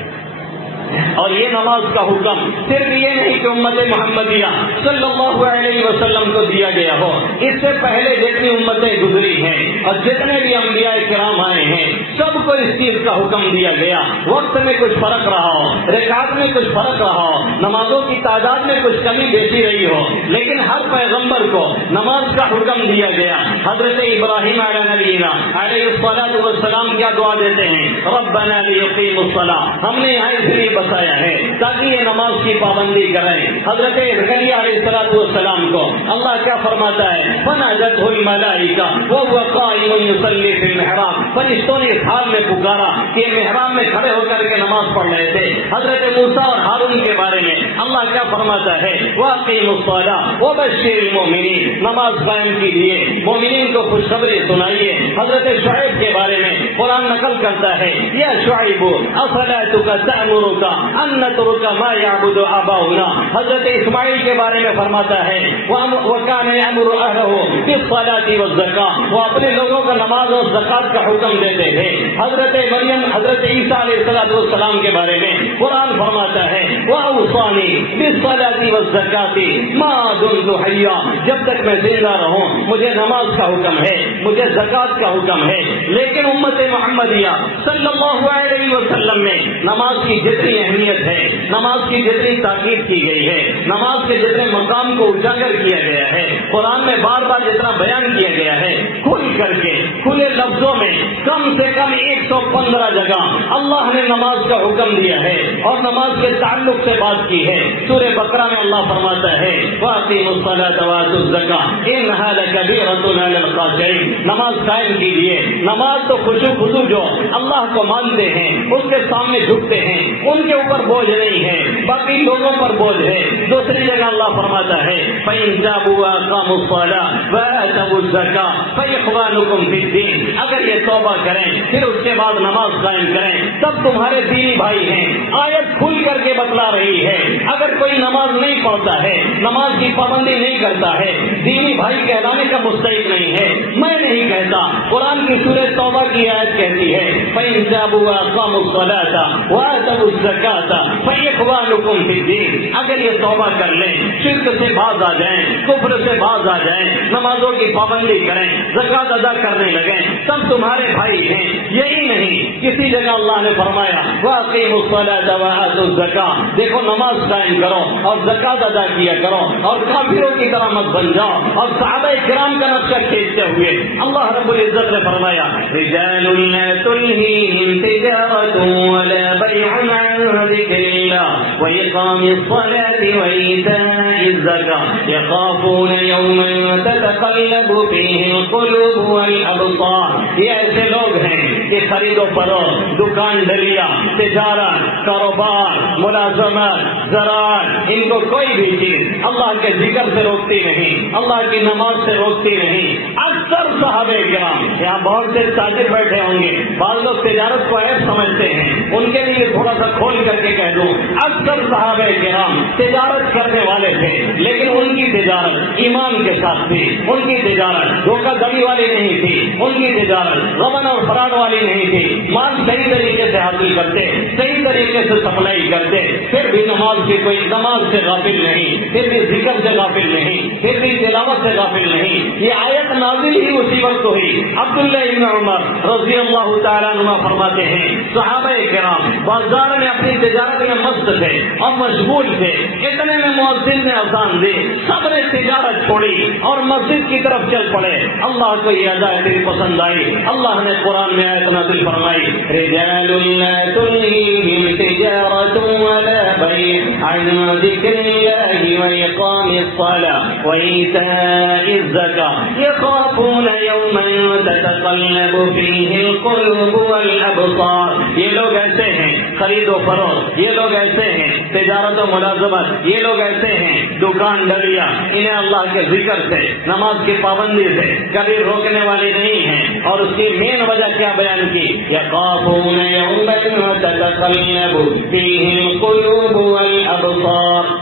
اور یہ نماز کا حکم صرف یہ نہیں کہ امت محمدیہ صلی اللہ علیہ وسلم کو دیا گیا ہو, اس سے پہلے جتنی امتیں گزری ہیں اور جتنے بھی انبیاء کرام آئے ہیں سب کو اس چیز کا حکم دیا گیا. وقت میں کچھ فرق رہا ہو, رکعت میں کچھ فرق رہا ہو, نمازوں کی تعداد میں کچھ کمی بیشی رہی ہو, لیکن ہر پیغمبر کو نماز کا حکم دیا گیا. حضرت ابراہیم علیہ نبینا علیہ الصلوۃ والسلام کیا دعا دیتے ہیں؟ ربنا لیقیموا الصلاۃ. ہم نے یہاں اس لیے بتایا ہے تاکہ یہ نماز کی پابندی کریں. حضرت زکریا علیہ الصلوۃ والسلام کو اللہ کیا فرماتا ہے؟ فنادته الملائکہ وهو قائم يصلي في المحراب. فرشتوں نے اس حال میں پکارا کہ محراب میں کھڑے ہو کر کے نماز پڑھ رہے تھے. حضرت موسیٰ اور ہارون کے بارے میں اللہ کیا فرماتا ہے؟ واقیموا الصلاۃ وبشر المؤمنین. نماز قائم کیجیے, مومنین کو خوشخبری سنائیے. حضرت شعیب کے بارے میں قرآن نقل کرتا ہے, یا شعیب اصلاتک تأمرک ان نترک ما یعبد آباؤنا. حضرت اسماعیل کے بارے میں فرماتا ہے وکان یأمر اہلہ بالصلاۃ والزکاۃ. وہ اپنے لوگوں کو نماز اور زکات کا حکم دیتے تھے. حضرت مریم حضرت عیسیٰ علیہ السلام کے بارے میں قرآن فرماتا ہے واوصانی بالصلاۃ والزکاۃ ما دمت حیا. جب تک میں زندہ رہوں مجھے نماز کا حکم ہے, مجھے زکات کا حکم ہے. لیکن امت محمدیہ صلی اللہ علیہ وسلم میں نماز کی جتنی اہمیت ہے, نماز کی جتنی تاکید کی گئی ہے, نماز کے جتنے مقام کو اجاگر کیا گیا ہے, قرآن میں بار بار جتنا بیان کیا گیا ہے, کھل کر کے کھلے لفظوں میں کم سے کم 115 جگہ اللہ نے نماز کا حکم دیا ہے اور نماز کے تعلق سے بات کی ہے. سورہ بقرہ میں اللہ فرماتا ہے وَأَقِیمُوا الصَّلَاةَ وَآتُوا الزَّکَاةَ إِنَّهَا لَکَبِیرَۃٌ عَلَى الْخَاشِعِینَ. نماز قائم کیجیے. نماز تو خضوع جو اللہ کو مانتے ہیں اس کے سامنے جھکتے ہیں ان کے اوپر بوجھ نہیں ہے, باقی لوگوں پر بوجھ ہے. دوسری جگہ اللہ فرماتا ہے فَإِن تَابُوا وَأَقَامُوا الصَّلَاةَ وَآتَوُا الزَّکَاةَ فَإِخْوَانُكُمْ فِي الدِّینِ. اگر یہ توبہ کریں پھر اس کے بعد نماز قائم کریں تب تمہارے دینی بھائی ہیں. آیت کھل کر کے بتلا رہی ہے اگر کوئی نماز نہیں پڑھتا ہے، نماز کی پابندی نہیں کرتا ہے، دینی بھائی کہلانے کا مستحق نہیں ہے، میں نہیں کہتا۔ قرآن کی سورہ توبہ کی آیت کہتی ہے فَإِن تَابُوا وَأَقَامُوا الصَّلَاةَ وَآتَوُا الزَّكَاةَ فَإِخْوَانُكُمْ فِي الدِّينِ، اگر یہ توبہ کر لیں، شرک سے باز آ جائیں، کفر سے باز آ جائیں، نمازوں کی پابندی کریں، زکوٰۃ ادا کرنے لگیں، تب تمہارے بھائی ہیں۔ یہی نہیں، کسی جگہ اللہ نے فرمایا وَأَقِيمُوا الصَّلَاةَ وَآتُوا الزَّكَاةَ، دیکھو نماز قائم کرو اور زکوٰۃ ادا کیا کرو اور کافروں کی طرح مت بن جاؤ۔ اور صحابہ کرام کا نقشہ کھینچتے ہوئے اللہ رب العزت نے فرمایا رجال لا تلهيهم تجارة ولا بيع عن ذكر الله وإقام الصلاة وإيتاء الزكاة يخافون يوما تتقلب فيه القلوب والأبصار۔ یہ ایسے لوگ ہیں کہ خرید و فروخت، دکان ڈلیا، تجارت، کاروبار، ملازمت، زراعت، ان کو کوئی بھی چیز اللہ کے ذکر سے روکتی نہیں، اللہ کی نماز سے روکتی نہیں۔ اکثر صحابہ کرام، یہاں بہت سے تاجر بیٹھے ہوں گے، بعض لوگ تجارت کو عیب سمجھتے ہیں، ان کے لیے تھوڑا سا کھول کر کے کہہ دوں، اکثر صحابہ کرام تجارت کرنے والے تھے، لیکن ان کی تجارت ایمان کے ساتھ تھی، ان کی تجارت دھوکہ دڑی والی نہیں تھی، ان کی تجارت غبن اور فراڈ والی نہیں تھی، مال صحیح طریقے سے حاصل کرتے، صحیح طریقے سے سپلائی کرتے، پھر بھی نماز کی کوئی نماز سے غافل نہیں، پھر بھی ذکر سے غافل نہیں، پھر بھی تلاوت سے غافل نہیں۔ یہ آیت نازل ہی اسی وقت ہوئی۔ عبداللہ ابن عمر رضی اللہ تعالیٰ عنہ فرماتے ہیں صحابہ کرام بازار میں اپنی تجارت میں مست تھے اور مشغول تھے، اتنے میں مؤذن نے اذان دی، سب نے تجارت چھوڑی اور مسجد کی طرف چل پڑے۔ اللہ کو یہ ادا تیری پسند آئی، اللہ نے قرآن میں آیت نازل فرمائی رجال لا تلهيهم تجارة ولا بيع عن ذكر الله وإقام الصلاة وإيتاء الزكاة يخافون يوما تتقلب فيه القلوب والأبصار۔ یہ لوگ ایسے ہیں خرید و فروخت، یہ لوگ ایسے ہیں تجارت و ملازمت، یہ لوگ ایسے ہیں دکان ڈلیا، انہیں اللہ کے ذکر سے، نماز کی پابندی سے کبھی روکنے والے نہیں ہیں۔ اور اس کی مین وجہ کیا بیان کی يخافون يوما تتقلب فيه القلوب والأبصار۔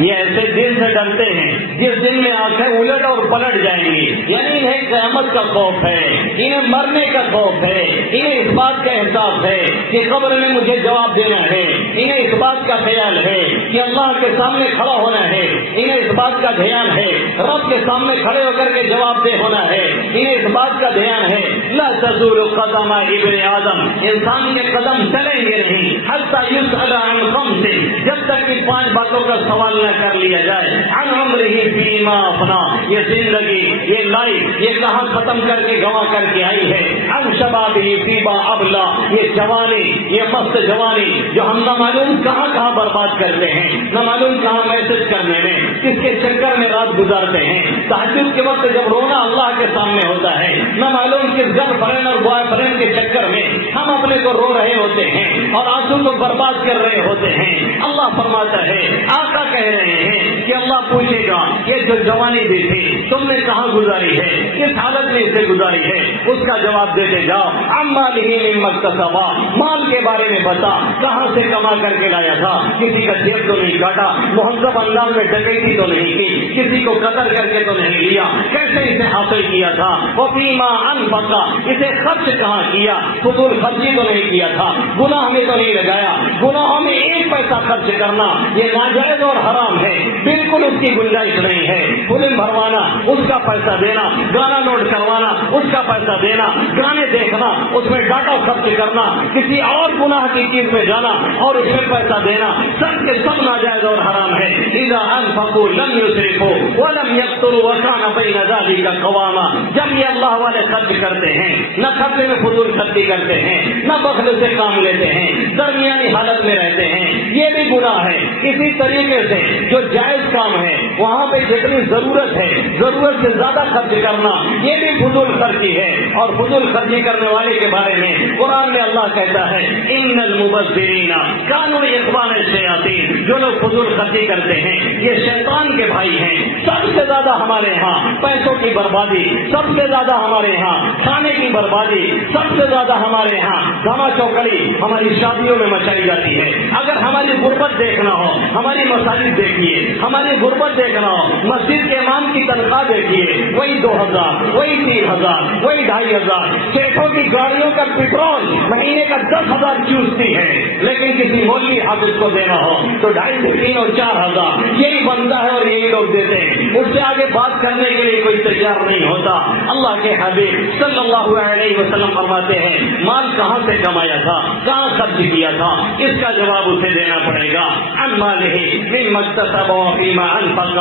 یہ ایسے دن سے ڈرتے ہیں جس دن میں آنکھیں الٹ اور پلٹ جائیں گی، یعنی انہیں قیامت کا خوف ہے، انہیں مرنے کا خوف ہے، انہیں اس بات کا احساس ہے کہ قبر میں مجھے جواب دینا ہے، انہیں اس بات کا خیال ہے کہ اللہ کے سامنے کھڑا ہونا ہے، انہیں اس بات کا دھیان ہے رب کے سامنے کھڑے ہو کر کے جواب دہ ہونا ہے، انہیں اس بات کا دھیان ہے لا تزول قدم ابن آدم، انسان کے قدم چلیں گے نہیں حتی یسأل عن خمس، جب تک کہ 5 باتوں کا سوال نہ کر لیا جائے، عن عمرہ فیما افنا، یہ زندگی، یہ لائف، یہ کہاں ختم کر کے گوا کر کے آئی ہے، عن شبابہ فیما ابلا، یہ جوانی، یہ مست جوانی جو ہم نہ معلوم کہاں کہاں برباد کرتے ہیں، نہ معلوم کہاں میسج کرنے میں، کس کے چکر میں رات گزارتے ہیں، تہجد کے وقت جب رونا اللہ کے سامنے ہوتا ہے، نہ معلوم کس گرل فرینڈ اور بوائے فرینڈ کے چکر میں ہم اپنے کو رو رہے ہوتے ہیں اور آنسو کو برباد کر رہے ہوتے ہیں۔ اللہ فرماتا ہے، آقا کہہ رہے ہیں کہ اللہ پوچھے گا یہ جو جوانی دی تھی تم نے کہاں گزاری ہے، کس حالت میں اسے گزاری ہے، اس کا جواب دیتے جاؤ۔ مالہ مما اکتسب، مال کے بارے میں بتا، کہاں سے کما کر کے لایا تھا، کسی کا جیب تو نہیں کاٹا، مہذب انداز میں ڈکیتی تو نہیں کی، کسی کو قتل کر کے تو نہیں لیا، کیسے اسے حاصل کیا تھا، وفیما انفق، اسے خرچ کہاں کیا، فضول خرچی تو نہیں کیا تھا، گناہ میں تو نہیں لگایا، گناہوں میں 1 پیسہ خرچ کرنا یہ ناجائز اور حرام ہے، بالکل اس کی گنجائش نہیں ہے۔ فلم بھروانا اس کا پیسہ دینا، گانا لوڈ کروانا اس کا پیسہ دینا، گانے دیکھنا اس میں ڈاٹا خرچ کرنا، کسی اور گناہ کی چیز میں جانا اور اس میں پیسہ دینا، سب کے سب ناجائز اور حرام ہے۔ اذا انفقوا لم يسرفوا ولم يقتروا وكان بين ذلك قواما، جب یہ اللہ والے خرچ کرتے ہیں، نہ خرچے میں فضول خرچی کرتے ہیں، نہ بخل سے کام لیتے ہیں، درمیانی حالت میں رہتے ہیں، یہ بھی گناہ ہے۔ اسی طریقے سے جو جائز کام ہے وہاں پہ جتنی ضرورت ہے ضرورت سے زیادہ خرچ کرنا یہ بھی فضول خرچی ہے. اور فضول خرچی کرنے والے کے بارے میں قرآن میں اللہ کہتا ہے ان المبذرین کانوا اخوان الشیاطین. جو لوگ فضول خرچی کرتے ہیں یہ شیطان کے بھائی ہیں. سب سے زیادہ ہمارے ہاں پیسوں کی بربادی, سب سے زیادہ ہمارے ہاں کھانے کی بربادی, سب سے زیادہ ہمارے ہاں دھما چوکڑی ہماری شادیوں میں مچائی جاتی ہے. اگر ہماری غربت دیکھنا ہو ہماری مساجد دیکھیے, ہماری غربت دیکھنا ہو مسجد کے امام کی تنخواہ دیکھیے, وہی 2000 وہی 3000 وہی 2500. سیٹوں کی گاڑیوں کا پیٹرول مہینے کا 10,000 چوستی ہے, لیکن کسی مولوی حافظ کو دینا ہو تو 2,500 3 اور 4,000 یہی بنتا ہے اور یہی لوگ دیتے ہیں. اس سے آگے بات کرنے کے لیے کوئی تیار نہیں ہوتا. اللہ کے حبیب صلی اللہ علیہ وسلم فرماتے ہیں مال کہاں سے کمایا تھا, کہاں خرچ کیا تھا, اس کا جواب اسے دینا پڑے گا. عن مالہ مما اکتسب وفیما انفق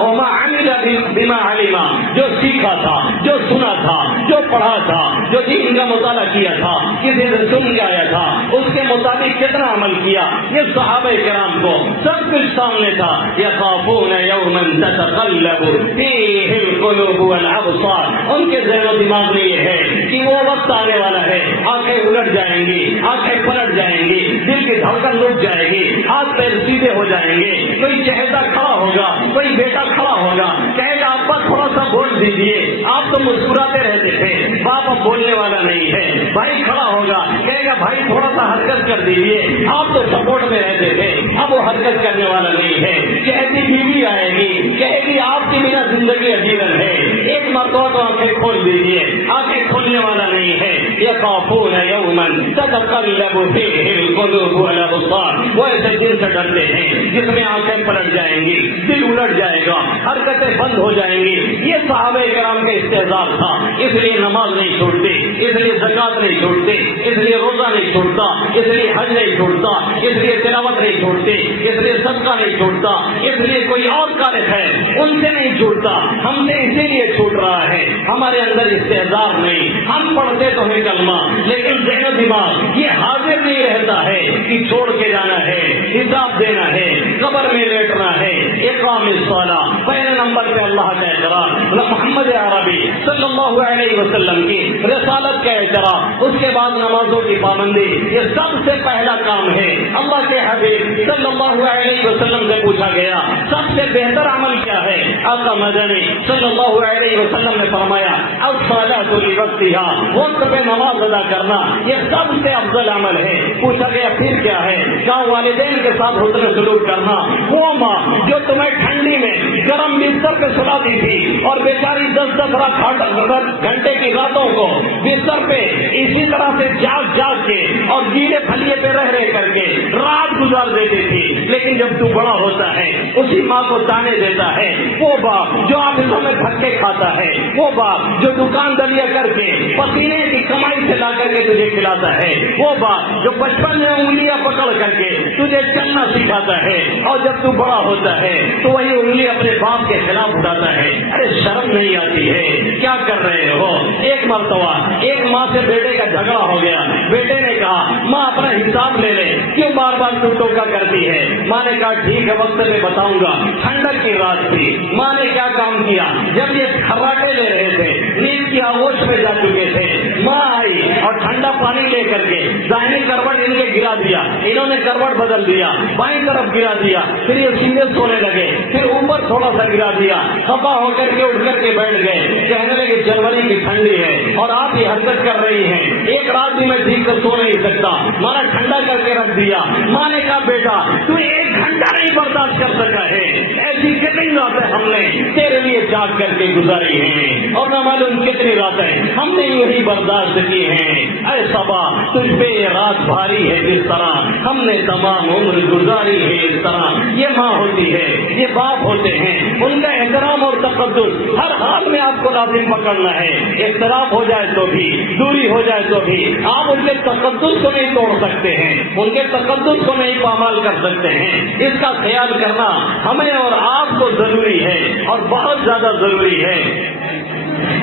وما عمل بما علم. جو سیکھا تھا, جو سنا تھا, جو پڑھا تھا, جو دین کا مطالعہ کیا تھا, کسی سے سن کے آیا تھا, اس کے مطابق کتنا عمل کیا. یہ صحابہ کرام کو سب کچھ سامنے تھا. یخافون یوما تتقلب فیہ القلوب والابصار. ان کے ذہن و دماغ میں یہ ہے کہ وہ وقت آنے والا ہے آنکھیں الٹ جائیں گی, آنکھیں پلٹ جائیں گی, دل کی دھڑکن رک جائے گی, ہاتھ پیر سیدھے ہو جائیں گے. کوئی چہیتا کھڑا ہوگا, کوئی بیٹا کھڑا ہوگا, کہے گا ابا تھوڑا سا ووٹ دیجیے, آپ تو مسکراتے رہتے تھے, باپ اب بولنے والا نہیں ہے. بھائی کھڑا ہوگا, کہے گا بھائی تھوڑا سا حرکت کر دیجیے, آپ تو سپورٹ میں رہتے تھے, اب وہ حرکت کرنے والا نہیں ہے. کہتی بیوی آئے گی, کہے گی آپ کی بنا زندگی عجیبن ہے, ایک مرتبہ تو آنکھیں کھول دیجیے, آنکھیں کھولنے والا نہیں ہے. یخافون یوما تتقلب فیہ القلوب والابصار. وہ ایسے دن سے ڈرتے ہیں جس میں آنکھیں پلٹ جائیں گی, دل الٹ جائے گا, حرکتیں بند ہو جائیں گی. یہ صحابہ کرام کا استعداد تھا, اس لیے نماز نہیں چھوڑتے, اس لیے زکات نہیں چھوڑتے, اس لیے روزہ نہیں چھوڑتا, اس لیے حج نہیں چھوڑتا, اس لیے تلاوت نہیں چھوڑتے, اس لیے صدقہ نہیں چھوڑتا, اس لیے کوئی اور کارج ہے ان سے نہیں چھوڑتا. ہم سے اسی لیے چھوٹ رہا ہے ہمارے اندر استعداد نہیں. ہم پڑھتے تو ہیں کلمہ, لیکن ذہن و دماغ یہ حاضر نہیں رہتا ہے کہ چھوڑ کے جانا ہے, حساب دینا ہے, قبر میں لیٹنا ہے. اقام الصلاۃ پہلے نمبر پہ اللہ کا احترام, محمد عربی صلی اللہ علیہ وسلم کی رسالت کا احترام, اس کے بعد نمازوں کی پابندی, یہ سب سے پہلا کام ہے. اللہ کے حبیب صلی اللہ علیہ وسلم سے پوچھا گیا سب سے بہتر عمل کیا ہے, آقا مدنی صلی اللہ علیہ وسلم نے فرمایا الصلاۃ لوقتها, وقت پہ نماز ادا کرنا یہ سب سے افضل عمل ہے. پوچھا گیا پھر کیا ہے, کہا والدین کے ساتھ حسن سلوک کرنا. وہ ماں جو تمہیں ٹھنڈی میں گرم بستر پہ سلاتی تھی اور بیچاری 10-10 گھنٹے کی راتوں کو بستر پہ اسی طرح سے جاگ جاگ کے اور گیلے پھلیے پہ رہ کر کے رات گزار دیتی تھی, لیکن جب تو بڑا ہوتا ہے اسی ماں کو تانے دیتا ہے. وہ باپ جو آفسوں میں دھکے کھاتا ہے, وہ باپ جو دکان دلیا کر کے پسینے کی کمائی سے لا کر کے تجھے کھلاتا ہے, وہ باپ جو بچپن میں انگلیاں پکڑ کر کے تجھے چلنا سکھاتا ہے, اور جب تو بڑا ہوتا ہے تو وہی انگلی اپنے باپ کے خلاف اٹھاتا ہے. ارے شرم نہیں آتی ہے, کیا کر رہے ہو. ایک مرتبہ ایک ماں سے بیٹے کا جھگڑا ہو گیا, بیٹے نے کہا ماں اپنا حساب لے لے, کیوں بار بار تو ٹوکا کرتی ہے. ماں نے کہا ٹھیک ہے وقت میں بتاؤں گا. ٹھنڈک کی رات تھی, ماں نے کیا کام کیا, جب یہ کھراٹے لے رہے تھے نیند کی آغوش میں جا چکے تھے, ماں آئی اور ٹھنڈا پانی لے کر کے دائیں کروٹ ان کے گرا دیا, انہوں نے کروٹ بدل دیا, بائیں طرف گرا دیا, پھر یہ سیدھے سونے لگے, پھر اوپر تھوڑا سا گرا دیا, خفا ہو کر کے اٹھ کر کے بیٹھ گئے, کہنے لگے جنوری کی ٹھنڈی ہے اور آپ یہ حرکت کر رہی ہیں, ایک رات بھی میں ٹھیک سے سو نہیں سکتا, مانا ٹھنڈا کر کے رکھ دیا. ماں نے کہا بیٹا تو 1 گھنٹہ نہیں برداشت کر سکا ہے, ایسی کتنی راتیں ہم نے تیرے لیے جاگ کر کے گزاری ہیں, اور نہ معلوم کتنی راتیں ہم نے یہی برداشت کی ہیں. اے صبا تجھ پہ یہ رات بھاری ہے جس طرح ہم نے تمام عمر گزاری ہے اس طرح. یہ ماں ہوتی ہے, یہ باپ ہوتے ہیں, ان کا احترام اور تقدس ہر حال میں آپ کو لازم پکڑنا ہے. اختلاف ہو جائے تو بھی, دوری ہو جائے تو بھی آپ ان کے تقدس کو نہیں توڑ سکتے ہیں, ان کے تقدس کو نہیں پامال کر سکتے ہیں. اس کا خیال کرنا ہمیں اور آپ کو ضروری ہے, اور بہت زیادہ ضروری ہے.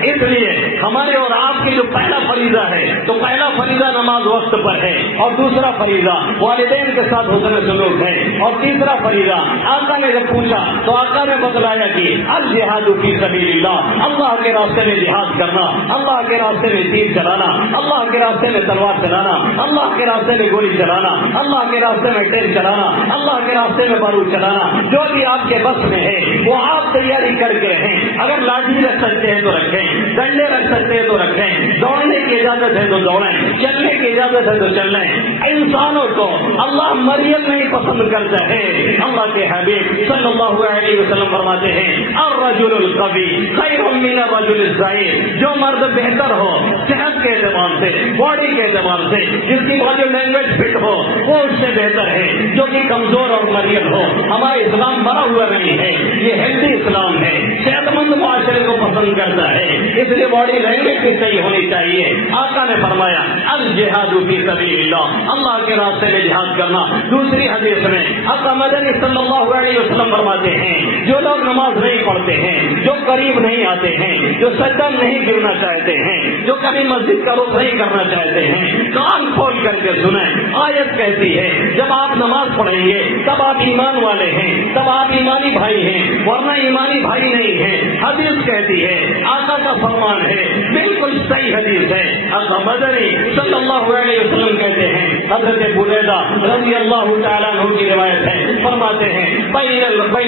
اس لیے ہمارے اور آپ کی جو پہلا فریضہ ہے تو پہلا فریضہ نماز وقت پر ہے، اور دوسرا فریضہ والدین کے ساتھ حسن سلوک ہے، اور تیسرا فریضہ آقا نے جب پوچھا تو آقا نے بتلایا کہ الجہاد فی سبیل اللہ، اللہ کے راستے میں جہاد کرنا، اللہ کے راستے میں تیر چلانا، اللہ کے راستے میں تلوار چلانا، اللہ کے راستے میں گولی چلانا، اللہ کے راستے میں ٹین چلانا، اللہ کے راستے میں بارود چلانا، جو بھی آپ کے بس میں ہے وہ آپ تیاری کر کے رہیں۔ اگر لاٹھی رکھ سکتے ہیں تو رکھیں، ڈنڈے رکھ سکتے ہیں تو رکھیں، دوڑنے کی اجازت ہے تو دوڑیں، چلنے کی اجازت ہے تو چلیں۔ انسانوں کو اللہ مریم نہیں پسند کرتا ہے، اللہ کے حبیب صلی اللہ علیہ وسلم فرماتے ہیں الرجل القوی خیر من الرجل الضعیف، جو مرد بہتر ہو صحت کے اعتبار سے، باڈی کے اعتبار سے، جس کی باڈی لینگویج فٹ ہو وہ اس سے بہتر ہے جو کہ کمزور اور مریض ہو۔ ہمارا اسلام مرا ہوا نہیں ہے، یہ ہیلتھی اسلام ہے، صحت مند معاشرے کو پسند کرتا ہے، اس لیے باڈی لینگویج بھی صحیح ہونی چاہیے۔ آقا نے فرمایا الجہاد فی سبیل اللہ، اللہ کے راستے میں جہاد کرنا۔ دوسری حدیث میں آقا مدنی صلی اللہ علیہ وسلم فرماتے ہیں جو لوگ نماز نہیں پڑھتے ہیں، جو قریب نہیں آتے ہیں، جو سجدہ نہیں گرنا چاہتے ہیں، جو کبھی مسجد کا رخ نہیں کرنا چاہتے ہیں، کان کھول کر کے سنیں۔ آیت کہتی ہے جب آپ نماز پڑھیں گے تب آپ ایمان والے ہیں، تب آپ ایمانی بھائی ہیں، ورنہ ایمانی بھائی نہیں ہیں۔ حدیث کہتی ہے، آقا کا فرمان ہے، بالکل صحیح حدیث ہے۔ آقا مدنی صلی اللہ علیہ وسلم کہتے ہیں، حضرت بریدہ رضی اللہ تعالیٰ عنہ کی روایت ہے، فرماتے ہیں بین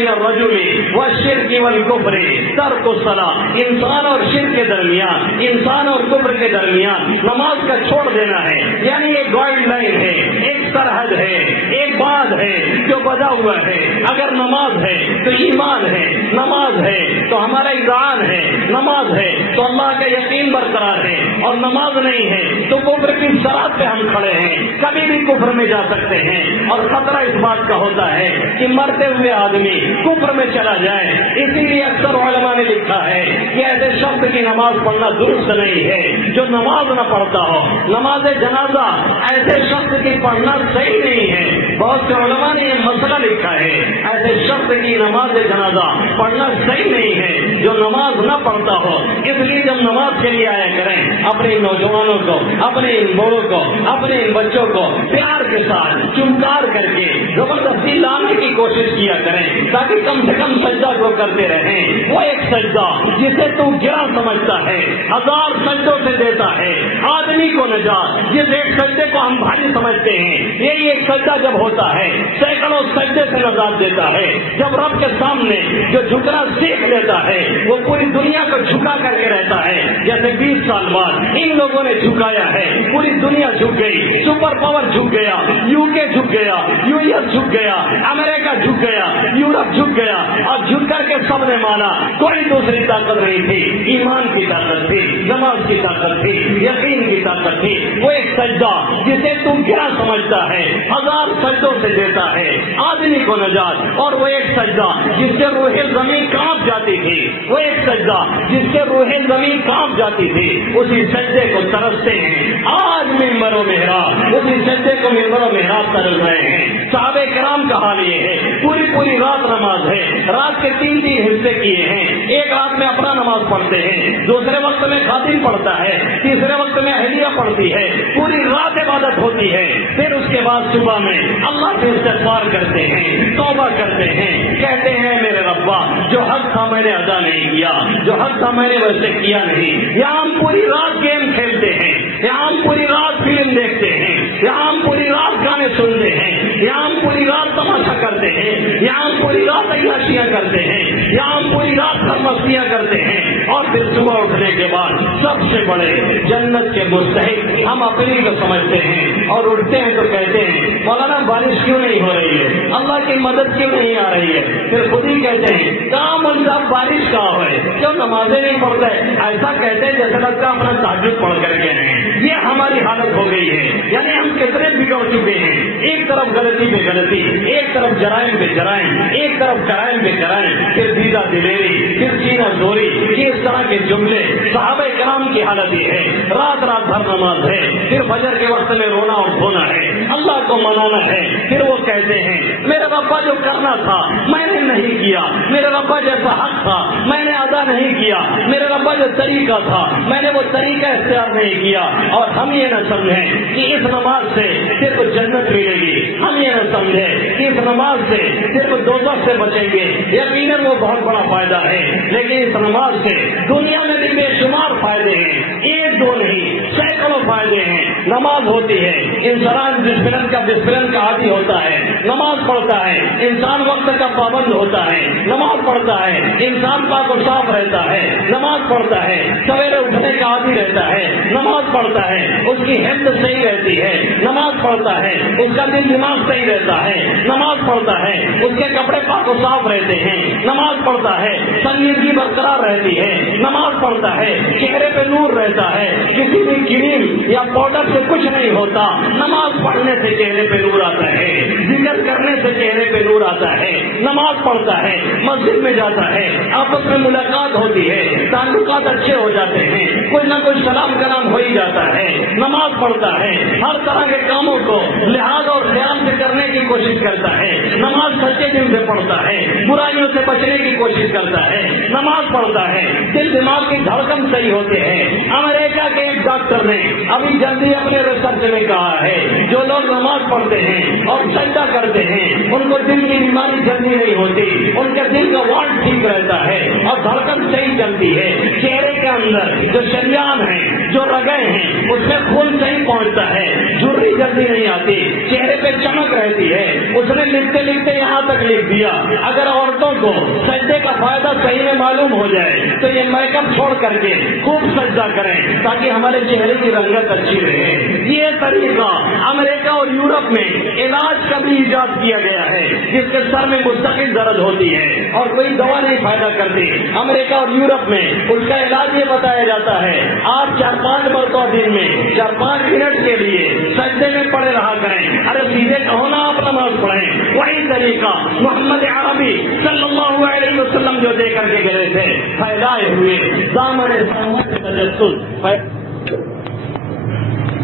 الرجل والشرک والکفر ترک الصلاۃ، انسان اور شرک کے درمیان، انسان اور کفر کے درمیان نماز کا چھوڑ دینا ہے، یعنی ایک گائیڈ لائن ہے، ایک سرحد ہے، ایک بات ہے جو بدا ہوا ہے۔ اگر نماز ہے تو ایمان ہے، نماز ہے تو ہمارا ایمان ہے، نماز ہے تو اللہ کا یقین برقرار ہے، اور نماز نہیں ہے تو کفر کی سرحد پہ ہم کھڑے ہیں، کبھی بھی کفر میں جا سکتے ہیں۔ اور خطرہ اس بات کا ہوتا ہے کہ مرتے ہوئے آدمی کفر میں چلا جائے، اسی لیے اکثر علماء نے لکھا ہے کہ ایسے شخص کی نماز پڑھنا درست نہیں ہے جو نماز نہ پڑھتا ہو۔ نماز جنازہ ایسے شخص کی پڑھنا صحیح نہیں ہے، بہت سے علماء نے یہ مسئلہ لکھا ہے، ایسے شخص کی نماز جنازہ پڑھنا صحیح نہیں ہے جو نماز نہ پڑھتا ہو۔ اس لیے جب نماز کے لیے آیا کریں اپنے نوجوانوں کو، اپنے ان بوڑھوں کو، اپنے ان بچوں کو پیار کے ساتھ چمکار کر کے زبردستی لانے کی کوشش کیا کریں تاکہ کم سے کم سجدہ کو کرتے رہیں۔ وہ ایک سجدہ جسے تو گرا سمجھتا ہے ہزار سجدوں سے دیتا ہے آدمی کو نجات، جس ایک سجدے کو ہم بھاری سمجھتے ہیں یہی ایک سجدہ جب ہوتا ہے سینکڑوں سجدے سے نجات دیتا ہے۔ جب رب کے سامنے جو جھکنا سیکھ لیتا ہے وہ پوری دنیا کو جھکا کر کے رہتا ہے۔ جیسے 20 سال بعد ان لوگوں نے جھکایا ہے، پوری دنیا جھک گئی، سپر پاور جھک گیا، UK جھک گیا، US جھک گیا، امریکہ جھک گیا، یورپ جھک گیا، اور جھک کر کے سب نے مانا کوئی دوسری طاقت نہیں تھی، ایمان کی طاقت تھی، نماز کی طاقت تھی، یقین کی طاقت تھی۔ وہ ایک سجدہ جسے تو کیا سمجھتا ہے ہزار سجدوں سے دیتا ہے آدمی کو نجات، اور وہ ایک سجدہ جس سے روح زمین کانپ جاتی تھی، وہ ایک سجدہ جس سے روح زمین کانپ جاتی تھی، اسی سجدے کو ترستے ہیں آج ممبر و محراب، اسی سجدے کو ممبر و محراب ترس رہے ہیں۔ صحابہ کرام کا حال یہ ہے، پوری رات نماز ہے، رات کے 3 حصے کیے ہیں، ایک رات میں اپنا نماز پڑھتے ہیں، دوسرے وقت میں خاتم پڑھتا ہے، تیسرے وقت میں اہلیہ پڑھتی ہے، پوری رات عبادت ہوتی ہے۔ پھر اس کے بعد صبح میں اللہ سے استغفار کرتے ہیں، توبہ کرتے ہیں، کہتے ہیں میرے ربا جو حق تھا میں نے ادا نہیں کیا، جو حق تھا میں نے ویسے کیا نہیں۔ یہاں ہم پوری رات گیم کھیلتے ہیں، یہاں ہم پوری رات فلم دیکھتے ہیں، یہاں ہم پوری رات گانے سنتے ہیں، یہاں ہم پوری رات تماشا کرتے ہیں، یہاں ہم پوری رات عیاشیاں کرتے ہیں، یہاں ہم پوری رات مسیاں کرتے ہیں، اور پھر صبح اٹھنے کے بعد سب سے بڑے جنت کے مستحق ہم اپنی کو سمجھتے ہیں، اور اٹھتے ہیں تو کہتے ہیں مولانا بارش کیوں نہیں ہو رہی ہے، اللہ کی مدد کیوں نہیں آ رہی ہے۔ پھر خود ہی کہتے ہیں کہاں صاحب بارش کہاں ہے، کیوں نمازیں نہیں پڑھتا ہے، ایسا کہتے ہیں جیسے لگتا ہے اپنا تہجد پڑھ کر کے ہیں۔ یہ ہماری حالت ہو گئی ہے، یعنی ہم کتنے بگڑ چکے ہیں، ایک طرف غلطی پہ غلطی، ایک طرف جرائم پہ جرائم، ایک طرف جرائم پہ جرائم، پھر دیدہ دلیری، پھر سینہ زوری، یہ اس طرح کے جملے صحابہ کرام کی حالت یہ ہے. رات رات بھر نماز ہے، پھر فجر کے وقت میں رونا اور دھونا ہے، اللہ کو منانا ہے. پھر وہ کہتے ہیں میرے ربا جو کرنا تھا میں نے نہیں کیا، میرے ربا جیسا حق تھا میں نے ادا نہیں کیا، میرے ربا جو طریقہ تھا میں نے وہ طریقہ اختیار نہیں کیا. اور ہم یہ نہ سمجھیں کہ اس نماز سے صرف جنت ملے گی، ہم یہ نہ سمجھیں کہ اس نماز سے صرف دوزخ سے بچیں گے. یقیناً وہ بہت بڑا فائدہ ہے، لیکن اس نماز سے دنیا میں بھی بے شمار فائدے ہیں، ایک دو نہیں سینکڑوں فائدے ہیں. نماز ہوتی ہے انسان ڈسپلن کا عادی ہوتا ہے، نماز پڑھتا ہے انسان وقت کا پابند ہوتا ہے، نماز پڑھتا ہے انسان پاک و صاف رہتا ہے، نماز پڑھتا ہے سویرے اٹھنے کا عادی رہتا ہے، نماز پڑھتا ہے اس کی ہیلتھ صحیح رہتی ہے، نماز پڑھتا ہے اس کا دل دماغ صحیح رہتا ہے، نماز پڑھتا ہے اس کے کپڑے پاک و صاف رہتے ہیں، نماز پڑھتا ہے سنجیدگی برقرار رہتی ہے، نماز پڑھتا ہے چہرے پہ نور رہتا ہے، کسی بھی کریم یا پاؤڈر سے کچھ نہیں ہوتا. نماز پڑھنے سے چہرے پہ نور آتا ہے، ذکر کرنے سے چہرے پہ نور آتا ہے. نماز پڑھتا ہے مسجد میں جاتا ہے آپس میں ملاقات ہوتی ہے، تعلقات اچھے ہو جاتے ہیں، کوئی نہ کوئی سلام کلام ہو ہی جاتا ہے. نماز پڑھتا ہے ہر طرح کے کاموں کو لحاظ اور خیال سے کرنے کی کوشش کرتا ہے. نماز سچے دل سے پڑھتا ہے، برائیوں سے بچنے کی کوشش کرتا ہے. نماز پڑھتا ہے دل دماغ کی دھڑکن صحیح ہوتے ہیں. امریکہ کے ایک ڈاکٹر نے ابھی جلدی اپنے ریسرچ میں کہا ہے جو لوگ نماز پڑھتے ہیں اور سجدہ کرتے ہیں ان کو دل کی بیماری جلدی نہیں ہوتی، ان کے دل کا واٹ ٹھیک رہتا ہے اور دھڑکن صحیح چلتی ہے. چہرے کے اندر جو شریان ہیں جو رگیں ہیں اس میں خون صحیح پہنچتا ہے، جھرری جلدی نہیں آتی، چہرے پہ چمک رہتی ہے. اس نے لکھتے لکھتے یہاں تک لکھ دیا اگر عورتوں کو سجدے کا فائدہ صحیح میں معلوم ہو جائے تو یہ میک اپ چھوڑ کر کے خوب سجدہ کریں تاکہ ہمارے چہرے کی رنگت اچھی رہے. یہ طریقہ امریکہ اور یورپ میں علاج کا بھی ایجاد کیا گیا ہے جس کے سر میں مستقل درد ہوتی ہے اور کوئی دوا نہیں فائدہ کرتی. امریکہ اور یورپ میں اس کا علاج یہ بتایا جاتا ہے آپ 4-5 مرتبہ دن میں 4-5 منٹ کے لیے سجدے میں پڑے رہا کریں. ارے سیدھے کہو نا آپ نماز پڑھیں. وہی طریقہ محمد عربی صلی اللہ علیہ وسلم جو دے کر کے گئے تھے پھیلائے ہوئے دامن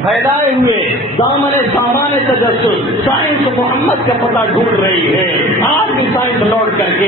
پھیلائے ہوئے دامن سامان تجسس. سائنس محمد کا پتہ ڈھونڈ رہی ہے. آج بھی سائنس لوٹ کر کے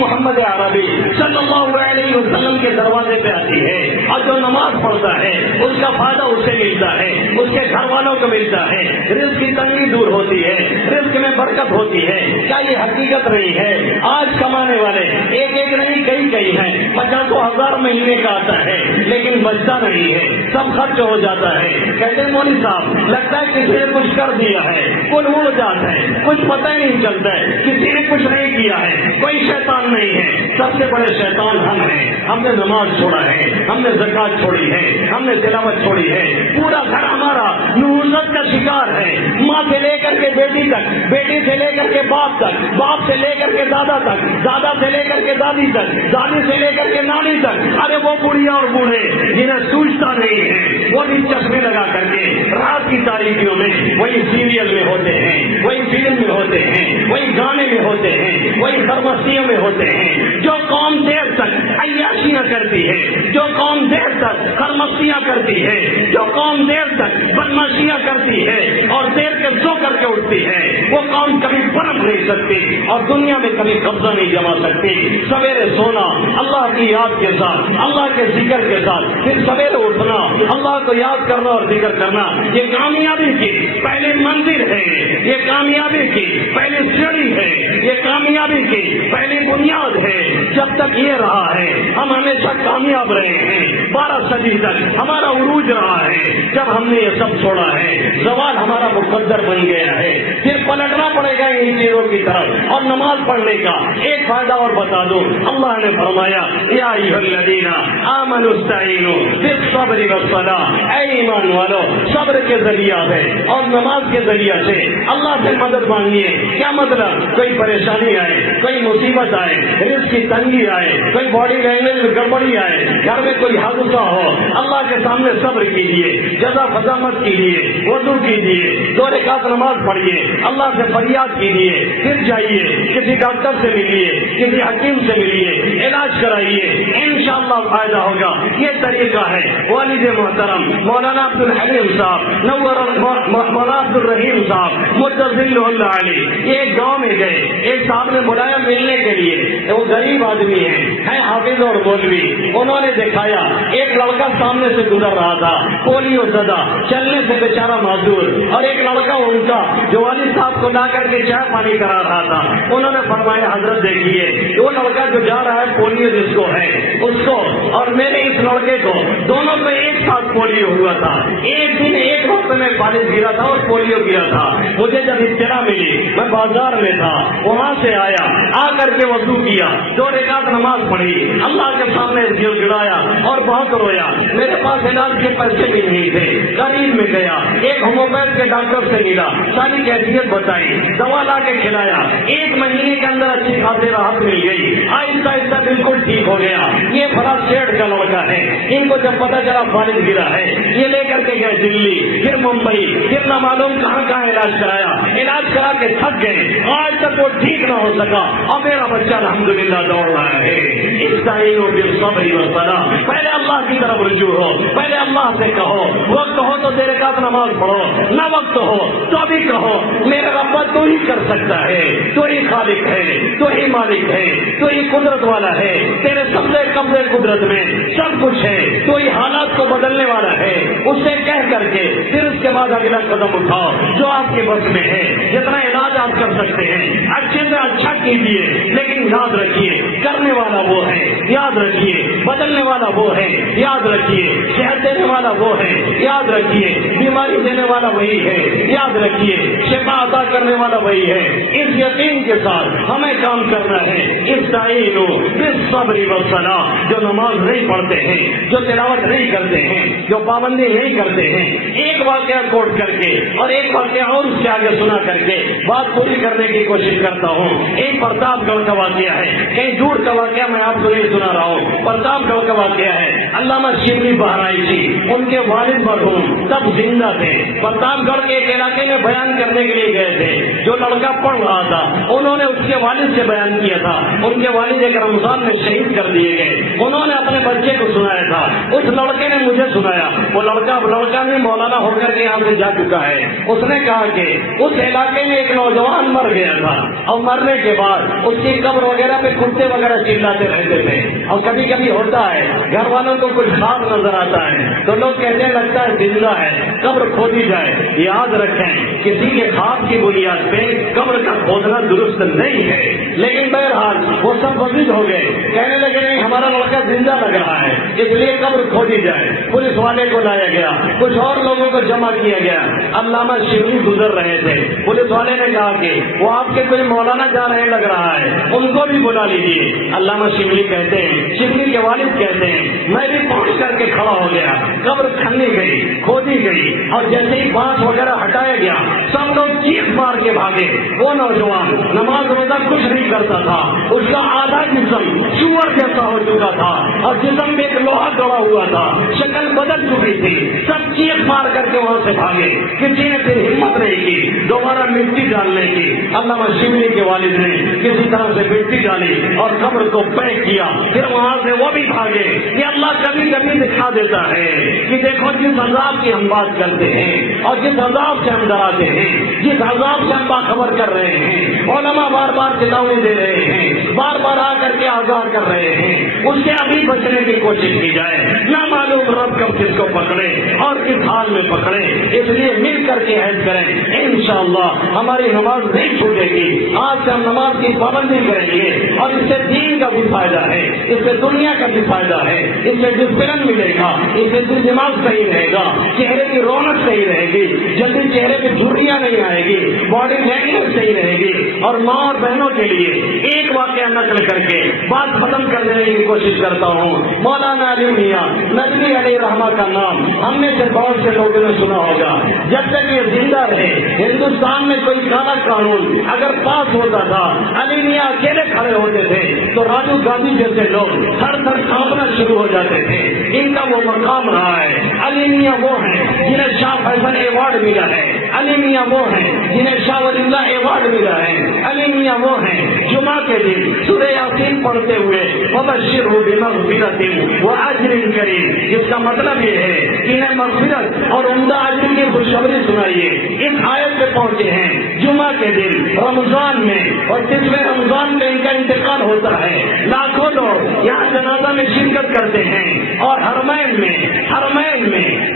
محمد عربی صلی اللہ علیہ وسلم کے دروازے پہ آتی ہے اور جو نماز پڑھتا ہے اس کا فائدہ اسے ملتا ہے، اس کے گھر والوں کو ملتا ہے، رزق کی تنگی دور ہوتی ہے، رزق میں برکت ہوتی ہے. کیا یہ حقیقت نہیں ہے؟ آج کمانے والے ایک نہیں کئی ہیں، 50,000 مہینے کا آتا ہے لیکن بچتا نہیں ہے، سب خرچ ہو جاتا ہے. کہتے مولوی صاحب لگتا ہے کسی نے کچھ کر دیا ہے، کوئی اڑ جاتا ہے، کچھ پتہ ہی نہیں چلتا ہے، کسی نے کچھ نہیں کیا ہے، کوئی شیطان نہیں ہے. سب سے بڑے شیطان ہم ہیں. ہم نے نماز چھوڑا ہے، ہم نے زکات چھوڑی ہے، ہم نے تلاوت چھوڑی ہے. پورا گھر ہمارا نحوست کا شکار ہے، ماں سے لے کر کے بیٹی تک، بیٹی سے لے کر کے باپ تک، باپ سے لے کر کے دادا تک، دادا سے لے کر کے دادی تک، دادی سے لے کر کے نانی تک. ارے وہ بڑھیا اور بوڑھے جنہیں سوچتا نہیں ہے وہ بھی چشمے لگا کر کے رات کی تاریخیوں میں وہی سیریل میں ہوتے ہیں، وہی فلم میں ہوتے ہیں، وہی گانے میں ہوتے ہیں، وہی سرمستیوں میں ہوتے ہیں. جو قوم دیر تک عیاشیاں کرتی ہے، جو قوم دیر تک سرمستیاں کرتی ہے، جو قوم دیر تک بدماشیاں کرتی ہے اور دیر کے سو کر کے اٹھتی ہے وہ قوم کبھی پنپ نہیں سکتی اور دنیا میں کبھی قبضہ نہیں جما سکتی. سویرے سونا اللہ کی یاد کے ساتھ، اللہ کے ذکر کے ساتھ، پھر سویرے اٹھنا اللہ کو یاد کرنا اور ذکر کرنا، یہ کامیابی کی پہلی منزل ہے، یہ کامیابی کی پہلی سیڑھی ہے، یہ کامیابی کی پہلی بنیاد ہے. جب تک یہ رہا ہے ہم ہمیشہ کامیاب رہے ہیں. 12 صدی تک ہمارا عروج رہا ہے. جب ہم نے یہ سب چھوڑا ہے زوال ہمارا مقدر بن گیا ہے. پھر پلٹنا پڑے گا ان چیزوں کی طرف. اور نماز پڑھنے کا ایک فائدہ اور بتا دوں، اللہ نے فرمایا یا ایھا الذین آمنوا استعینوا بالصبر والصلاۃ. اے ایمان والو صبر کے ذریعہ ہے اور نماز کے ذریعہ سے اللہ سے مدد مانگیے. کیا مطلب؟ کوئی پریشانی آئے، کوئی مصیبت آئے، رزق کی تنگی آئے، کوئی باڈی لینگویج میں گڑبڑی آئے، گھر میں کوئی حادثہ ہو، اللہ کے سامنے صبر کیجیے، جزا فضا مت کیجیے، وضو کیجیے، 2 رکعت نماز پڑھیے، اللہ سے فریاد کیجیے، پھر جائیے کسی ڈاکٹر سے ملیے، کسی حکیم سے ملیے، علاج کرائیے، انشاءاللہ فائدہ ہوگا۔ یہ طریقہ ہے والد محترم مولانا عبد الحلیم صاحب، مولانا عبد الرحیم صاحب متظل اللہ علیہ، یہ ایک گاؤں میں گئے، ایک صاحب نے بلایا ملنے کے لیے، وہ غریب آدمی ہے حافظ اور مولوی، انہوں نے دکھایا ایک لڑکا سامنے سے گزر رہا تھا، پولیو زدہ، چلنے سے بیچارہ معذور، اور ایک لڑکا ان کا جو والد صاحب کو لا کر کے چائے پانی کرا رہا تھا، انہوں نے فرمایا حضرت دیکھیے وہ لڑکا جو جا رہا ہے پولیو جس کو ہے اس کو اور میرے اس لڑکے کو دونوں کو ایک ساتھ پولیو ہوا تھا، ایک دن ایک وقت میں فالج گرا تھا اور پولیو گرا تھا۔ مجھے جب اطلاع ملی میں بازار میں تھا، وہاں سے آیا، آ کر کے وضو کیا، 2 رکعت نماز پڑھی، اللہ کے سامنے دل گڑایا اور بہت رویا۔ میرے پاس علاج کے پیسے بھی نہیں تھے، قریب میں گیا، ایک ہومیوپیتھ کے ڈاکٹر سے ملا، ساری کیفیت بتائی، دوا لا کے کھلایا، 1 مہینے کے اندر اچھی خاصی راحت مل گئی، آہستہ آہستہ بالکل ٹھیک ہو گیا۔ یہ بڑا سیٹ کا لڑکا ہے، ان کو جب پتا چلا فالج گرا ہے، یہ لے کر کے گئے دلی، پھر ممبئی، پھر نہ معلوم کہاں کہاں علاج کرایا، علاج کرا کے تھک گئے، آج تک وہ ٹھیک نہ ہو سکا، اور میرا بچہ الحمدللہ دوڑ رہا ہے۔ استعینوا بالصبر والصلاۃ، پہلے اللہ کی طرف رجوع ہو، پہلے اللہ سے کہو، وقت ہو تو 2 رکعت نماز پڑھو، نہ وقت ہو تو بھی کہو میرے رب تو ہی کر سکتا ہے، تو ہی خالق ہے، تو ہی مالک ہے، تو ہی قدرت والا ہے، تیرے سب سے قبضے قدرت میں سب کچھ ہے، تو ہی حالات کو بدلنے والا ہے۔ اس سے کہہ کر کے پھر اس کے بعد اگلا قدم اٹھاؤ جو آپ کے بس میں ہے، جتنا علاج آپ کر سکتے ہیں اچھے سے اچھا کیجیے، لیکن یاد رکھیے کرنے والا وہ ہے، یاد رکھیے بدلنے والا وہ ہے، یاد رکھیے صحت دینے والا وہ ہے، یاد رکھیے بیماری دینے والا وہی ہے، یاد رکھیے شفا عطا کرنے والا وہی ہے۔ اس یقین کے ساتھ ہمیں کام کرنا ہے۔ استعینوا بالصبر والصلاۃ، جو نماز نہیں پڑھتے ہیں، جو تلاوت نہیں کرتے ہیں، جو پابندی نہیں کرتے ہیں، ایک واقعہ کوٹ کر کے اور ایک واقعہ اور اس کے آگے سنا کر کے بات پوری کرنے کی کوشش کرتا ہوں۔ ایک پرتاپ گڑھ کا واقعہ ہے، کہیں جھوٹ کا واقعہ میں آپ کو نہیں سنا رہا ہوں، پرتاپ گڑھ کا واقعہ ہے۔ علامہ شبلی بہرائچی ان کے والد مرحوم تب زندہ تھے، پرتاپ گڑھ کے ایک علاقے میں بیان کرنے کے لیے گئے تھے۔ جو لڑکا پڑھ رہا تھا انہوں نے اس کے والد سے بیان کیا تھا، ان کے والد ایک رمضان میں شہید کر دیے گئے، انہوں نے اپنے بچے کو سنایا تھا، اس لڑکے نے مجھے سنایا، وہ لڑکا بھی مولانا ہو کر کے یہاں سے جا چکا ہے۔ اس نے کہا کہ اس علاقے میں ایک نوجوان مر گیا تھا اور مرنے کے بعد اس کی قبر وغیرہ پہ کتے وغیرہ چلاتے رہتے تھے، اور کبھی کبھی ہوتا ہے گھر والوں کو کچھ خواب نظر آتا ہے تو لوگ کہتے ہیں لگتا ہے زندہ ہے، قبر کھودی جائے۔ یاد رکھیں کسی کے خواب کی بنیاد پہ قبر کا کھودنا درست نہیں ہے، لیکن بہرحال وہ سب وزید ہو گئے، کہنے لگے نہیں ہمارا لڑکا زندہ لگ رہا ہے اس لیے قبر کھودی جائے۔ پولیس والے کو لایا گیا، کچھ اور لوگوں کو جمع کیا گیا، علامہ شبلی گزر رہے تھے، پولیس والے نے کہا کہ وہ آپ کے کوئی مولانا جا رہے لگ رہا ہے، ان کو بھی بلا لیجیے۔ علامہ شبلی کہتے ہیں، شبلی کے والد کہتے ہیں میں بھی پہنچ کر کے کھڑا ہو گیا، قبر کھنی گئی، کھودی گئی، اور جیسے ہی بانس وغیرہ ہٹایا گیا سب لوگ چیخ مار کے بھاگے۔ وہ نوجوان نماز روزہ کچھ نہیں کرتا تھا، اس کا آدھا جسم سور جیسا ہو چکا تھا اور جسم میں ایک لوہا گڑا ہوا تھا، شکل بدل چکی تھی، سب چیخ مار کر کے وہاں سے بھاگے۔ کسی نے پھر ہمت نہیں کی دوبارہ مٹی ڈالنے کی، علامہ شبلی کے والد نے کسی طرح سے مٹی ڈالی اور قبر کو پیک کیا، پھر وہاں سے وہ بھی بھاگے۔ یہ اللہ کبھی کبھی دکھا دیتا ہے کہ دیکھو جس عذاب کی ہم بات کرتے ہیں اور جس عذاب سے ہم ڈراتے ہیں، جس عذاب سے ہم باخبر کر رہے ہیں، علماء بار بار چیتاونی دے رہے ہیں، بار بار آ کر کے آگاہ کر رہے ہیں، اس سے ابھی بچنے کی کوشش کی جائے، نہ معلوم رب کب کس کو پکڑے اور کس حال میں پکڑے، اس لیے مل کر کے عہد کریں انشاءاللہ ہماری نماز نہیں چھوٹے گی۔ آج سے ہم نماز کی پابندی کریں گے اور اس سے دین کا بھی فائدہ ہے، اس سے دنیا کا بھی فائدہ ہے، اس سے ڈسپلن ملے گا، اس سے دماغ صحیح رہے گا، چہرے کی رونق صحیح رہے گی، جلدی چہرے پہ جھریاں نہیں آئے گی، باڈی لینگویج صحیح رہے گی۔ اور ماں اور بہنوں کے لیے ایک واقعہ نقل کر کے بات ختم کر دینے کی کوشش کرتا ہوں۔ مولانا علی میاں ندوی علیہ رحمہ کا نام ہم میں سے بہت سے لوگوں نے سنا ہوگا۔ جب تک یہ زندہ رہے ہندوستان میں کوئی کالا قانون اگر پاس ہوتا تھا، علی میاں اکیلے کھڑے ہوتے تھے تو راجیو گاندھی جیسے لوگ تھر تھر کانپنا شروع ہو جاتے تھے۔ ان کا وہ مقام رہا ہے۔ علی میاں وہ ہیں جنہیں شاہ فیصل ایوارڈ ملا ہے، علی میاں وہ ہیں جنہیں شاہ ولی اللہ ایوارڈ ملا ہے، علی میاں وہ ہیں جمعہ کے دن سورہ یاسین پڑھتے ہوئے وبشرہ بمغفرۃ واجر کریم، جس کا مطلب یہ ہے کہ انہیں مغفرت اور عمدہ اجر کی خوشخبری سنائیے۔ اس آیت پہ پہنچے ہیں جمعہ کے دن رمضان میں، اور 30ویں رمضان میں ان کا انتقال ہوتا ہے۔ لاکھوں لوگ یہاں جنازہ میں شرکت کرتے ہیں، اور حرمین میں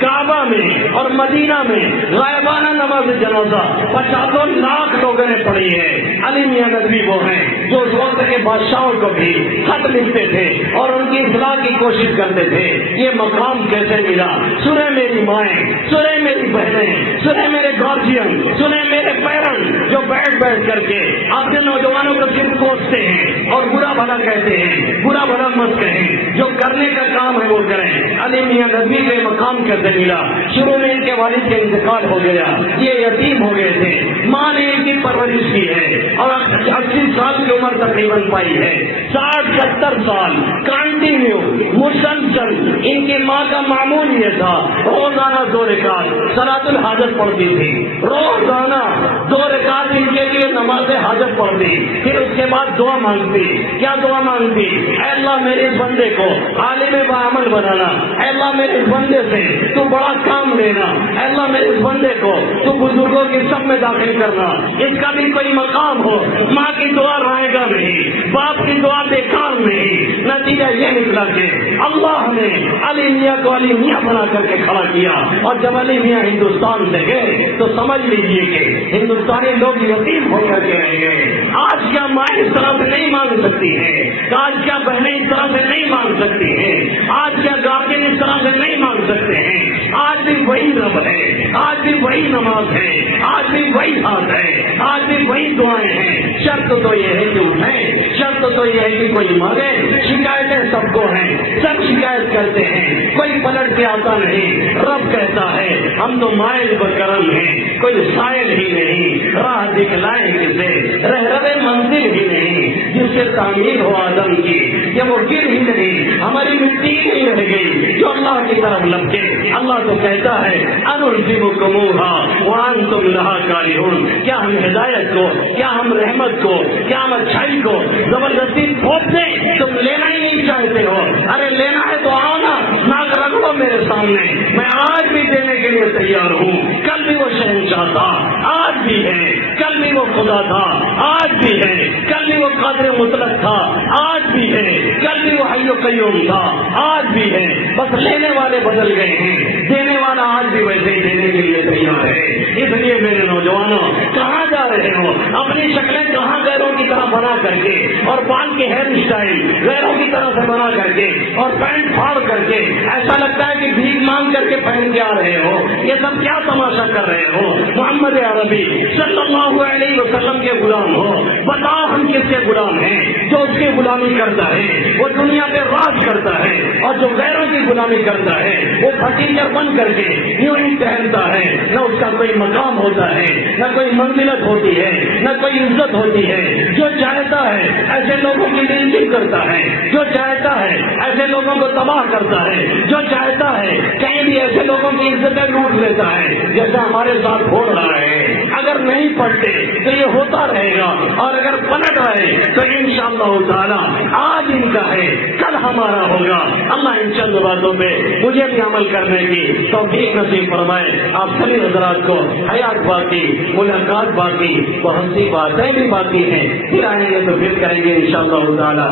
کعبہ میں اور مدینہ میں غائبانہ نماز جنازہ 50 لاکھ لوگوں نے پڑھی ہے۔ علی میاں ندوی وہ ہیں جو اس وقت کے بادشاہوں کو بھی خط لکھتے تھے اور ان کی اصلاح کی کوشش کرتے تھے۔ یہ مقام کیسے ملا؟ سنیں میری مائیں، سنیں میری بہنیں، سنیں میرے گارجین، سنیں میرے پیرنٹ جو بیٹھ کر کے اپنے نوجوانوں کو صرف کوستے ہیں اور برا بھلا کہتے ہیں۔ برا بھلا مت کہیں، جو کرنے کا کام ہے وہ کریں۔ علی میاں ندوی کے مقام کیسے ملا؟ شروع میں ان کے والد کا انتقال ہو گیا، یہ یتیم ہو گئے تھے، ماں نے ان کی پرورش کی ہے اور 80 سال کی عمر تقریباً پائی ہے۔ 60-70 سال کنٹینیو مسلسل ان کی ماں کا معمول یہ تھا، روزانہ 2 رکعت صلاۃ الحاجت پڑھتی تھی، روزانہ 2 رکعت ان کے لیے نماز حاجت پڑھتی، پھر اس کے بعد دعا مانگتی۔ کیا دعا مانگتی؟ اے اللہ میرے اس بندے کو عالم بعمل بنانا، اے اللہ میرے اس بندے سے تو بڑا کام لینا، اے اللہ میرے اس بندے کو تو بزرگوں کی سب میں داخل کرنا، اس کا بھی کوئی مقام ہو۔ ماں کی دعا رائے گا نہیں، باپ کی دعا بیکار نہیں۔ نتیجہ یہ نکلا کہ اللہ نے علی میاں کو علی میاں بنا کر کے کھڑا کیا، اور جب علی میاں ہندوستان سے گئے تو سمجھ لیجیے کہ ہندوستانی لوگ یتیم ہو کر کے رہ گئے۔ آج کیا ماں اس طرح سے نہیں مانگ سکتی ہے، آج کیا بہنیں اس طرح سے نہیں مانگ سکتی ہیں، آج کیا گارجین اس طرح سے نہیں مانگ سکتے ہیں۔ آج بھی وہی رب ہے، آج بھی وہی نماز ہے، آج بھی وہی ہاتھ ہے، آج بھی وہی دعائیں ہیں۔ شرط تو یہ ہے کہ اٹھیں، شرط تو یہ ہے کہ کوئی مانگے۔ شکایتیں سب کو ہیں، سب شکایت کرتے ہیں، کوئی پلٹ کے آتا نہیں۔ رب کہتا ہے ہم تو مائل بکرم ہیں، کوئی سائل ہی نہیں، راہ دکھلائیں کسے، رہرو منزل ہی نہیں، جس سے تعمیر ہو آدم کی کہ وہ گر ہی نہیں، ہماری مٹی نہیں رہ گئی جو اللہ کی طرف لپکے۔ اللہ تو کہتا ہے انلزمکموہا وانتم لہا کارہون، کیا ہم ہدایت کو، کیا ہم رحمت کو، کیا ہم اچھائی کو زبردستی تھوپ دیں؟ تم لینا ہی نہیں چاہتے ہو، ارے لینا ہے تو آؤ نا، ناک رگڑو میرے سامنے، میں آج بھی دینے کے لیے تیار ہوں۔ کل بھی وہ شہنشاہ تھا، آج بھی ہے، کل بھی وہ خدا تھا، آج بھی ہے، کل بھی وہ قادر مطلق تھا، آج بھی ہے، کل بھی وہ حی و قیوم تھا، آج بھی ہے، بس لینے والے بدل گئے ہیں، دینے والا آج بھی ویسے ہی دینے کے لیے تیار ہے۔ اس لیے میرے نوجوانوں، کہاں جا رہے ہو؟ اپنی شکلیں کہاں غیروں کی طرح بنا کر کے، اور بال کے ہیئر اسٹائل غیروں کی طرح سے بنا کر کے، اور پینٹ پھاڑ کر کے ایسا لگتا ہے کہ بھیک مانگ کر کے پہن کے آ رہے ہو، یہ سب کیا تماشا کر رہے ہو؟ محمد عربی صلی اللہ علیہ وسلم کے غلام ہو، بتاؤ ہم کس کے غلام ہیں؟ جو اس کی غلامی کرتا ہے وہ دنیا پہ راج کرتا ہے، اور جو غیروں کی غلامی کرتا ہے وہ فقیر بن کر کے یوں ہی ٹہلتا ہے، نہ اس کا کوئی مقام ہوتا ہے، نہ کوئی منزلت ہوتی ہے، نہ کوئی عزت ہوتی ہے۔ جو چاہتا ہے ایسے لوگوں کی لنچنگ کرتا ہے، جو چاہتا ہے ایسے لوگوں کو تباہ کرتا ہے، جو چاہتا ہے کہیں بھی ایسے لوگوں کی عزتیں لوٹ لیتا ہے، جیسا ہمارے ساتھ ہو رہا ہے۔ اگر نہیں پڑھتے تو یہ ہوتا رہے گا، اور اگر پلٹ رہے تو انشاءاللہ تعالی آج ان کا ہے، کل ہمارا ہوگا۔ اللہ ان چند باتوں پہ مجھے بھی عمل کرنے کی توفیق نصیب فرمائے۔ آپ سبھی حضرات کو حیات باقی، ملاقات باقی، بہت سی باتیں بھی باقی ہیں، پھر آئیں گے تو پھر کریں گے انشاءاللہ تعالی۔